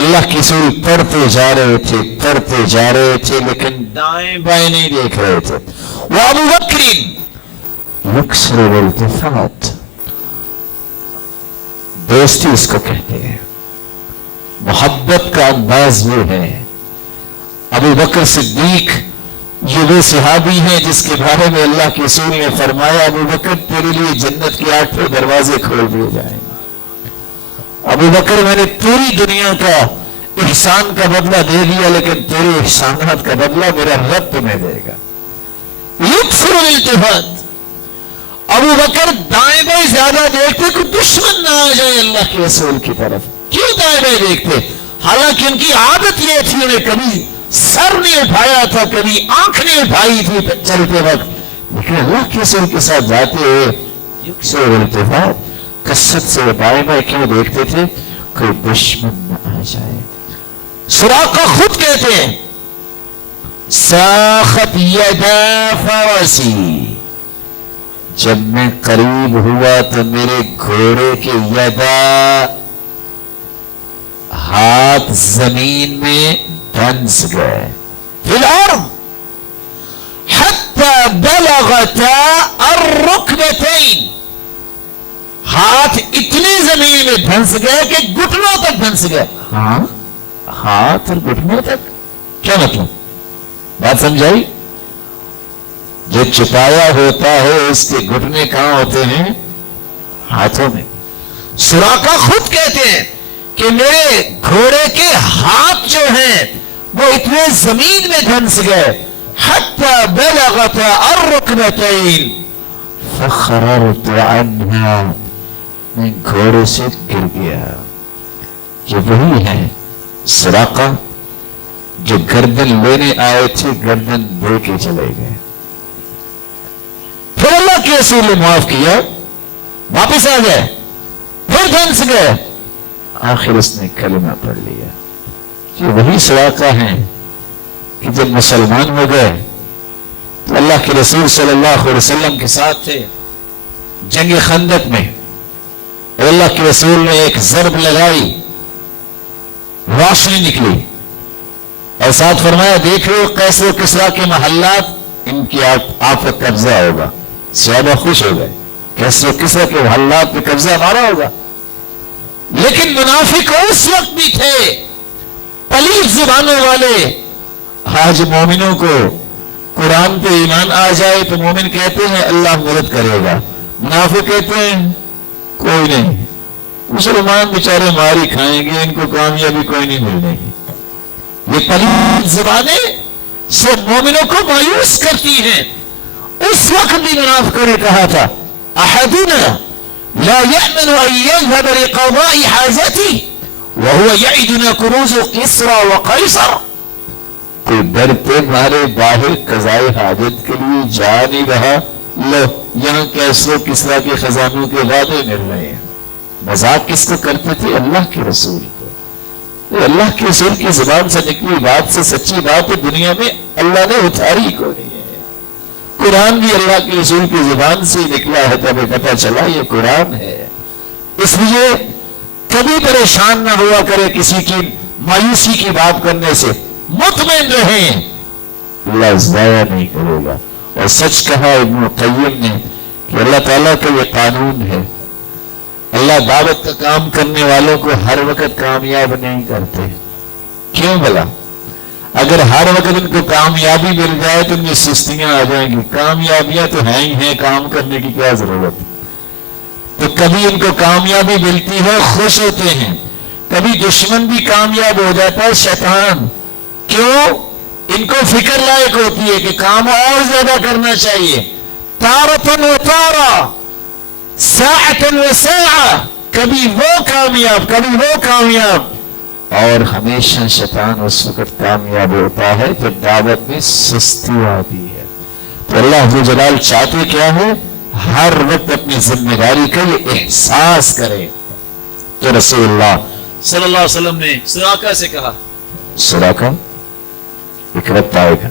اللہ کے رسول پڑھتے جا رہے تھے لیکن دائیں بائیں نہیں دیکھ رہے تھے. وابو بکر یکسر الالتفات، دوستی اس کو کہتے ہیں، محبت کا انداز یہ ہے. ابو بکر صدیق یہ وہ صحابی ہیں جس کے بارے میں اللہ کے رسول نے فرمایا ابو بکر تیرے لیے جنت کے 8 دروازے کھول دیے جائیں. ابو بکر میں نے پوری دنیا کا احسان کا بدلہ دے دیا لیکن تیرے احسانات کا بدلہ میرا رب تمہیں دے گا. یکسر الالتفات، ابو بکر دائیں بائیں زیادہ دیکھتے کوئی دشمن نہ آ جائے اللہ کے رسول کی طرف. کیوں دائیں بائیں دیکھتے؟ حالانکہ ان کی عادت یہ تھی، انہیں کبھی سر نہیں اٹھایا تھا، کبھی آنکھ نہیں اٹھائی تھی چلتے وقت، لیکن اللہ کے رسول کے ساتھ جاتے ہوئے یکسر الالتفات کثرت سے دائیں بائیں کیوں دیکھتے تھے؟ کوئی دشمن نہ آ جائے. سراقہ خود کہتے ہیں ساخت یدا فرسی، جب میں قریب ہوا تو میرے گھوڑے کے یدا ہاتھ زمین میں دھنس گئے. فی الارض حتی بلغتا الرکبتین، ہاتھ اتنے زمین میں دھنس گئے کہ گھٹنوں تک دھنس گئے. ہاں ہاتھ اور گھٹنوں تک کیا مطلب؟ بات سمجھائی؟ جو چھپایا ہوتا ہے اس کے گھٹنے کہاں ہوتے ہیں؟ ہاتھوں میں. سراقہ خود کہتے ہیں کہ میرے گھوڑے کے ہاتھ جو ہیں وہ اتنے زمین میں دھنس گئے. حتی بلغت الرکبتین فخررت عنها، میں گھوڑے سے گر گیا. یہ وہی ہے سراقہ جو گردن لینے آئے تھے، گردن دے کے چلے گئے. پھر اللہ کے رسول نے معاف کیا، واپس آ گئے، پھر دھنس گئے، آخر اس نے کلمہ پڑھ لیا. یہ وہی سراقہ ہیں کہ جب مسلمان ہو گئے تو اللہ کے رسول صلی اللہ علیہ وسلم کے ساتھ تھے جنگ خندق میں، اور اللہ کے رسول نے ایک ضرب لگائی، روشنی نکلی اور ساتھ فرمایا دیکھو کیسر و کسریٰ کے محلات ان کی آپ پر قبضہ ہوگا. صحابہ خوش ہو گئے، کیسر و کسریٰ کے محلات پہ قبضہ ہمارا ہوگا. لیکن منافق اس وقت بھی تھے پلیت زبانوں والے. آج مومنوں کو قرآن پہ ایمان آ جائے تو مومن کہتے ہیں اللہ مدد کرے گا، منافق کہتے ہیں کوئی نہیں، مسلمان بیچارے ماری کھائیں گے، ان کو کامیابی کوئی نہیں ملنے گی. یہ پلیت زبانیں سب مومنوں کو مایوس کرتی ہیں. اس وقت بھی منافقوں نے کہا تھا احدنا لا يأمن ان يذهب لقضاء حاجته وهو يعدنا كنوز كسرى وقيصر، کوئی ڈرتے مارے باہر قضاء حاجت کے لیے جا نہیں رہا، لو یہاں کیسر و کسریٰ کے خزانوں کے وعدے مل رہے ہیں. مذاق کس کو کرتے تھے؟ اللہ کے رسول کو. اللہ کے رسول کی زبان سے نکلی بات سے سچی بات ہے دنیا میں اللہ نے اتاری کو نہیں ہے. قرآن بھی اللہ کے رسول کی زبان سے نکلا ہے تب پتہ چلا یہ قرآن ہے. اس لیے کبھی پریشان نہ ہوا کرے کسی کی مایوسی کی بات کرنے سے، مطمئن رہیں اللہ ضائع نہیں کرے گا. اور سچ کہا ابن قیم نے کہ اللہ تعالیٰ کا یہ قانون ہے، اللہ دعوت کا کام کرنے والوں کو ہر وقت کامیاب نہیں کرتے. کیوں بھلا؟ اگر ہر وقت ان کو کامیابی مل جائے تو ان میں سستیاں آ جائیں گی. کامیابیاں تو ہیں ہی ہیں، کام کرنے کی کیا ضرورت ہے. تو کبھی ان کو کامیابی ملتی ہے خوش ہوتے ہیں، کبھی دشمن بھی کامیاب ہو جاتا ہے شیطان. کیوں؟ ان کو فکر لائق ہوتی ہے کہ کام اور زیادہ کرنا چاہیے. تارتن و تارا، ساعتن و ساعہ، کبھی وہ کامیاب کبھی وہ کامیاب. اور ہمیشہ شیطان اس وقت کامیاب ہوتا ہے تو دعوت میں سستی آتی ہے. تو اللہ جو جلال چاہتے کیا ہے؟ ہر وقت اپنی ذمہ داری کا یہ احساس کرے. تو رسول اللہ صلی اللہ علیہ وسلم نے سراقہ سے کہا سراقہ ایک وقت آئے گا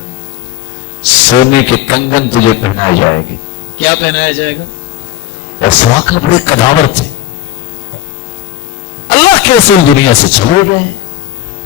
سونے کے کنگن تجھے پہنائے جائے گے. کیا پہنایا جائے گا؟ اور سراقہ بڑے قداور تھے. اللہ کے رسول دنیا سے چلے گئے،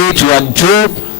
812,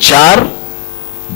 4,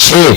6,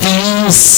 30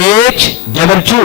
822,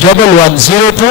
1102,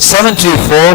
74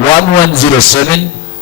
1107,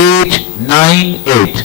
898।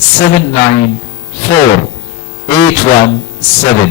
794817,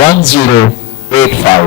1085।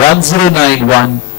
1091,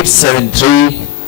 873,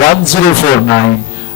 1049।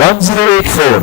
1084।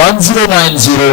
1090।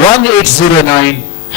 1809,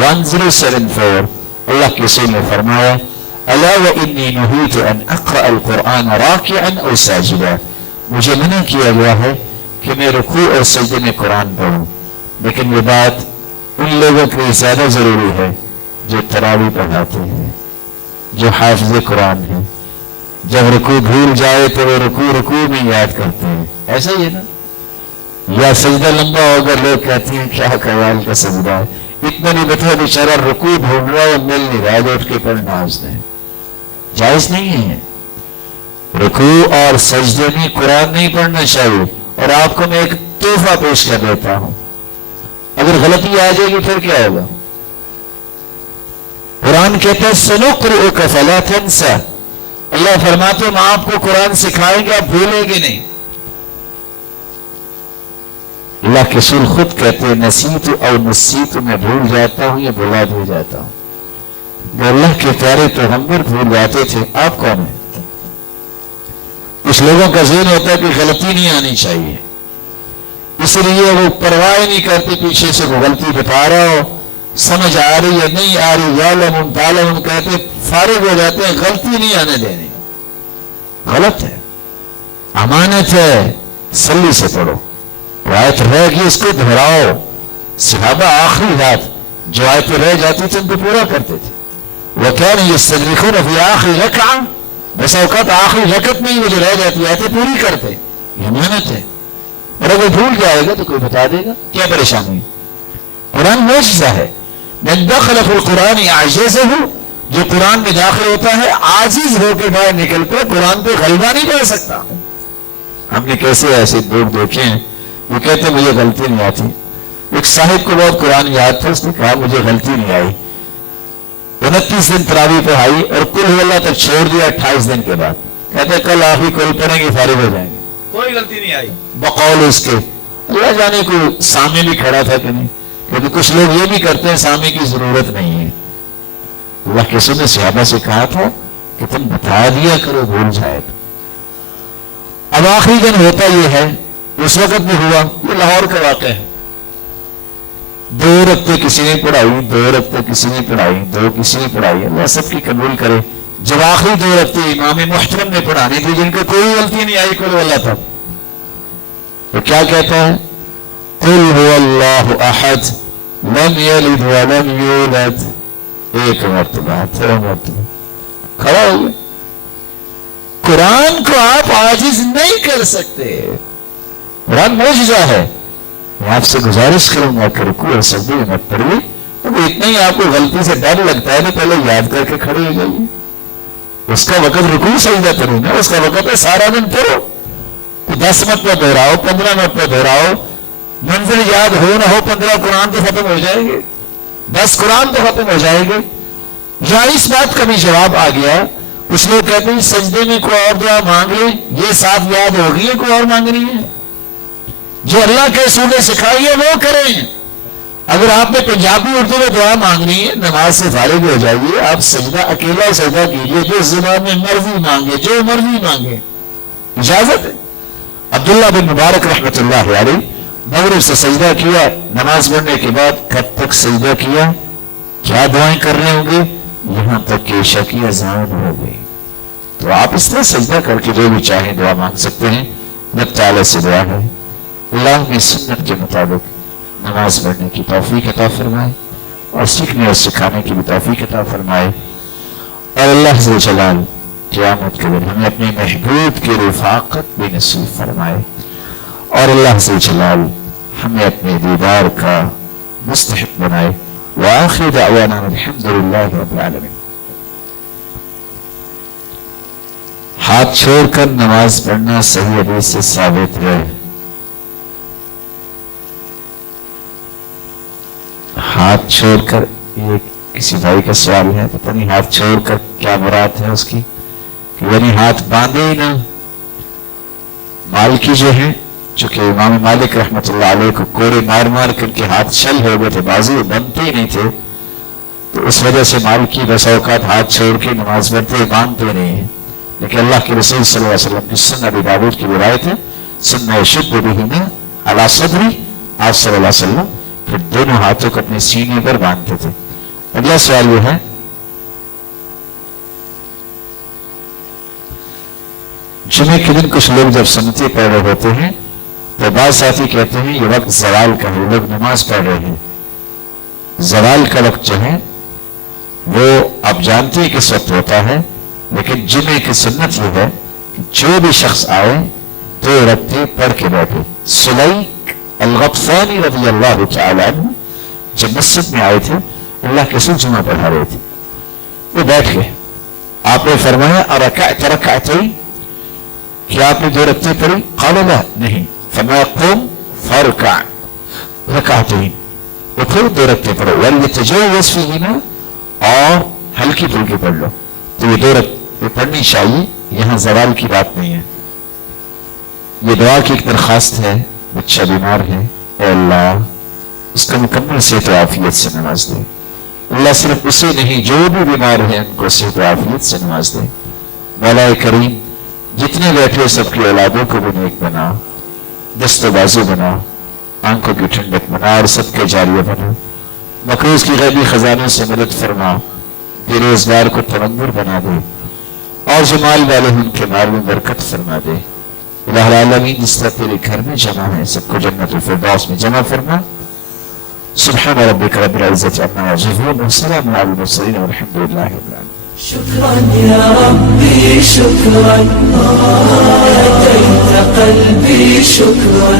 1074। اللہ کے رسول نے فرمایا الا وانی نہیت ان اقرأ القرآن راکعا او ساجدا، مجھے منع کیا گیا ہے کہ میں رکوع اور سجدے میں قرآن پڑھوں، لیکن یہ بات ان لوگوں کے لیے زیادہ ضروری ہے جو تراویح پڑھاتے ہیں، جو حافظ قرآن ہیں، جب رکوع بھول جائے تو وہ رکوع میں یاد کرتے ہیں، ایسا ہی ہے نا؟ یا سجدہ لمبا ہوگا لوگ کہتے ہیں کیا قوال کا سجدہ ہے، اتنا نہیں بتا بیچارہ رکوع بھول رہا ہے مل نہیں رہا ہے، اٹھ کے پڑھنا اس نے جائز نہیں ہے۔ رکوع اور سجدے میں قرآن نہیں پڑھنا چاہیے۔ اور آپ کو میں ایک تحفہ پیش کر دیتا ہوں، اگر غلطی آ جائے گی پھر کیا ہوگا؟ قرآن کہتا ہے سنقرئک فلا تنسى، اللہ فرماتے ہم آپ کو قرآن سکھائیں گے آپ بھولیں گے نہیں۔ اللہ کے رسول خود کہتے ہیں نسیت او نسیت، میں بھول جاتا ہوں یا بھلا بھی جاتا ہوں۔ جو اللہ کے پیارے پیغمبر بھول جاتے تھے، آپ کون ہیں؟ کچھ لوگوں کا ذہن ہوتا ہے کہ غلطی نہیں آنی چاہیے، اس لیے وہ پرواہ نہیں کرتے پیچھے سے وہ غلطی بتا رہا ہو، سمجھ آ رہی ہے نہیں آ رہی، یعلم تعلم کہتے فارغ ہو جاتے ہیں، غلطی نہیں آنے دینی۔ غلط ہے، امانت ہے، سلی سے پڑھو، آیت رہ گئی اس کو دہراؤ۔ صحابہ آخری رات جو آیتیں رہ جاتی تھی ان کو پورا کرتے تھے، وَكَانَ يَسْتَدْرِكُونَ فِي آخِرِ رَكْعَةٍ، بس اوقات آخری رکعت میں ہی وہ جو رہ جاتی آیتیں پوری کرتے، یہ محنت ہے۔ اور اگر بھول جائے گا تو کوئی بتا دے گا، کیا پریشانی؟ قرآن معجزہ ہے، مَن دَخَلَ فِي الْقُرْآنِ أَعْجَزَهُ، جو قرآن میں داخل ہوتا ہے عاجز ہو کے باہر نکل کر قرآن پہ غلبہ نہیں پا سکتا۔ ہم نے کیسے ایسے لوگ دیکھے ہیں وہ کہتے ہیں مجھے غلطی نہیں آتی۔ ایک صاحب کو بہت قرآن یاد تھا، اس نے کہا مجھے غلطی نہیں آئی، 29 دن تراویح پڑھائی اور قل هو اللہ تک چھوڑ دیا 28 دن کے بعد، کہتے ہیں کل آخری کل پڑھیں گے فارغ ہو جائیں گے، کوئی غلطی نہیں آئی بقول اس کے۔ اللہ جانے کو سامنے بھی کھڑا تھا کہ نہیں، کیونکہ کچھ لوگ یہ بھی کرتے ہیں سامنے کی ضرورت نہیں ہے۔ اللہ کے رسول نے صحابہ سے کہا تھا کہ تم بتا دیا کرو بھول جائے تو۔ اب آخری دن ہوتا یہ ہے، اس وقت بھی ہوا، یہ لاہور کا واقعہ ہے، 2 رکعتیں کسی نے پڑھائی، 2 رکعتیں کسی نے پڑھائی، 2 کسی نے پڑھائی، اللہ سب کی قبول کرے۔ جب آخری 2 رکعتیں امام محترم نے پڑھانی تھی جن کو کوئی غلطی نہیں آئی قل اللہ تب، تو کیا کہتا ہے قل هو اللہ احد لم یلد ولم یولد، ایک مرتبہ 3 مرتبہ کھڑا ہو گئے۔ قرآن کو آپ عاجز نہیں کر سکتے، قرآن معجزہ ہے۔ میں آپ سے گزارش کروں گا کہ رکوع اور سجدے میں مت پڑھیے، تو اتنا ہی آپ کو غلطی سے ڈر لگتا ہے تو پہلے یاد کر کے کھڑے ہو جائیے۔ اس کا وقت رکوع سجدہ کرو نا، اس کا وقت ہے سارا دن پڑھو، 10 مرتبہ دہراؤ، 15 مرتبہ دہراؤ، منزل یاد ہو نہ ہو 15 قرآن تو ختم ہو جائیں گے، 10 قرآن تو ختم ہو جائیں گے۔ یا اس بات کا بھی جواب آ گیا، کچھ لوگ کہتے ہیں سجدے میں کوئی اور دعا مانگ لیں، یہ 7 یاد ہوگی ہے کوئی اور مانگنی ہے، جو اللہ کے رسول نے سکھائی ہے وہ کریں۔ اگر آپ نے پنجابی اردو میں دعا مانگنی ہے نماز سے فارغ ہو جائیے، آپ سجدہ اکیلا سجدہ کیجیے، جو زبان میں مرضی مانگے، جو مرضی مانگے، اجازت ہے۔ عبداللہ بن مبارک رحمۃ اللہ علیہ مغرب سے سجدہ کیا، نماز پڑھنے کے بعد کب تک سجدہ کیا، کیا دعائیں کر رہے ہوں گے، یہاں تک کہ عشاء کی اذان ہو گئی۔ تو آپ اس طرح سجدہ کر کے جو بھی چاہیں دعا مانگ سکتے ہیں۔ رب تعالیٰ سے دعا ہے اللہ میں سنت کے مطابق نماز پڑھنے کی توفیق عطا فرمائے اور سیکھنے اور سکھانے کی بھی توفیق عطا فرمائے، اور اللہ ذو جلال قیامت کے دن ہمیں اپنے محبوب کی رفاقت بھی نصیب فرمائے، اور اللہ ذو جلال ہمیں اپنے دیدار کا مستحق بنائے۔ وآخر دعوانا الحمدللہ رب العالمین۔ ہاتھ چھوڑ کر نماز پڑھنا صحیح حدیث سے ثابت ہے۔ ہاتھ چھوڑ کر، یہ کسی بھائی کا سوال ہے، پتہ نہیں ہاتھ چھوڑ کر کیا مراد ہے اس کی، کہ یعنی ہاتھ باندھے ہی نہ۔ مالکی جو ہے، چونکہ امام مالک رحمۃ اللہ علیہ کو کوڑے مار مار کر کے ہاتھ چھل ہو گئے تھے، بازو بنتے ہی نہیں تھے، تو اس وجہ سے مالکی بس اوقات ہاتھ چھوڑ کے نماز پڑھتے باندھتے نہیں ہیں۔ لیکن اللہ کے رسول صلی اللہ علیہ وسلم کی سنن ابی داؤد کی روایت ہے، سنن شد بہما علی صدری، آپ صلی اللہ علیہ وسلم پھر دونوں ہاتھوں کو اپنے سینے پر باندھتے تھے۔ اگلا سوال یہ ہے جمعے کے دن کچھ لوگ جب سنتیں پڑھ رہے ہوتے ہیں تو بعض ساتھی کہتے ہیں یہ وقت زوال کا ہے، لوگ نماز پڑھ رہے ہیں۔ زوال کا وقت جو ہے وہ آپ جانتے ہیں کس وقت ہوتا ہے، لیکن جمعے کی سنت یہ ہے کہ جو بھی شخص آئے 2 رکعتیں پڑھ کے بیٹھے۔ سلیک الغطفانی رضی اللہ تعالی عنہ جب مسجد میں آئے تھے، اللہ کے رسول جمعہ پڑھا رہے تھے، وہ بیٹھ گئے۔ آپ نے فرمایا ارکعت رکعتین، کیا آپ نے 2 رکعتیں پڑھی؟ قال لا، نہیں۔ فرمایا قم فرکع رکعتین، اٹھو 2 رکعتیں پڑھو، ولیتجاوز فیہما، اور ہلکی پھلکی پڑھ لو۔ تو یہ 2 رکعتیں پڑھنی چاہیے، یہاں زوال کی بات نہیں ہے۔ یہ دعا کی ایک درخواست ہے، بچہ بیمار ہے، اے اللہ اس کا مکمل صحت و عافیت سے نواز دے۔ اللہ صرف اسے نہیں، جو بھی بیمار ہیں ان کو صحت و عافیت سے نواز دے۔ مولا کریم جتنے بیٹھے سب کی اولادوں کو بھی نیک بنا، دست و بازو بنا، آنکھوں کی ٹھنڈک بنا اور صدقہ جاریہ بنا۔ مقروض کی غیبی خزانوں سے مدد فرما، بے روزگار کو تنور بنا دے، اور جو مال والے ہیں ان کے مال میں برکت فرما دے۔ الہ العالمین جس طرح تیرے گھر میں جمع ہے سب کو جنت الفردوس میں جمع فرما۔ سبحان ربک رب العزت عما یصفون وسلام علی المرسلین والحمد للہ رب العالمین۔ شكرا يا ربي شكرا، هديت قلبي شكرا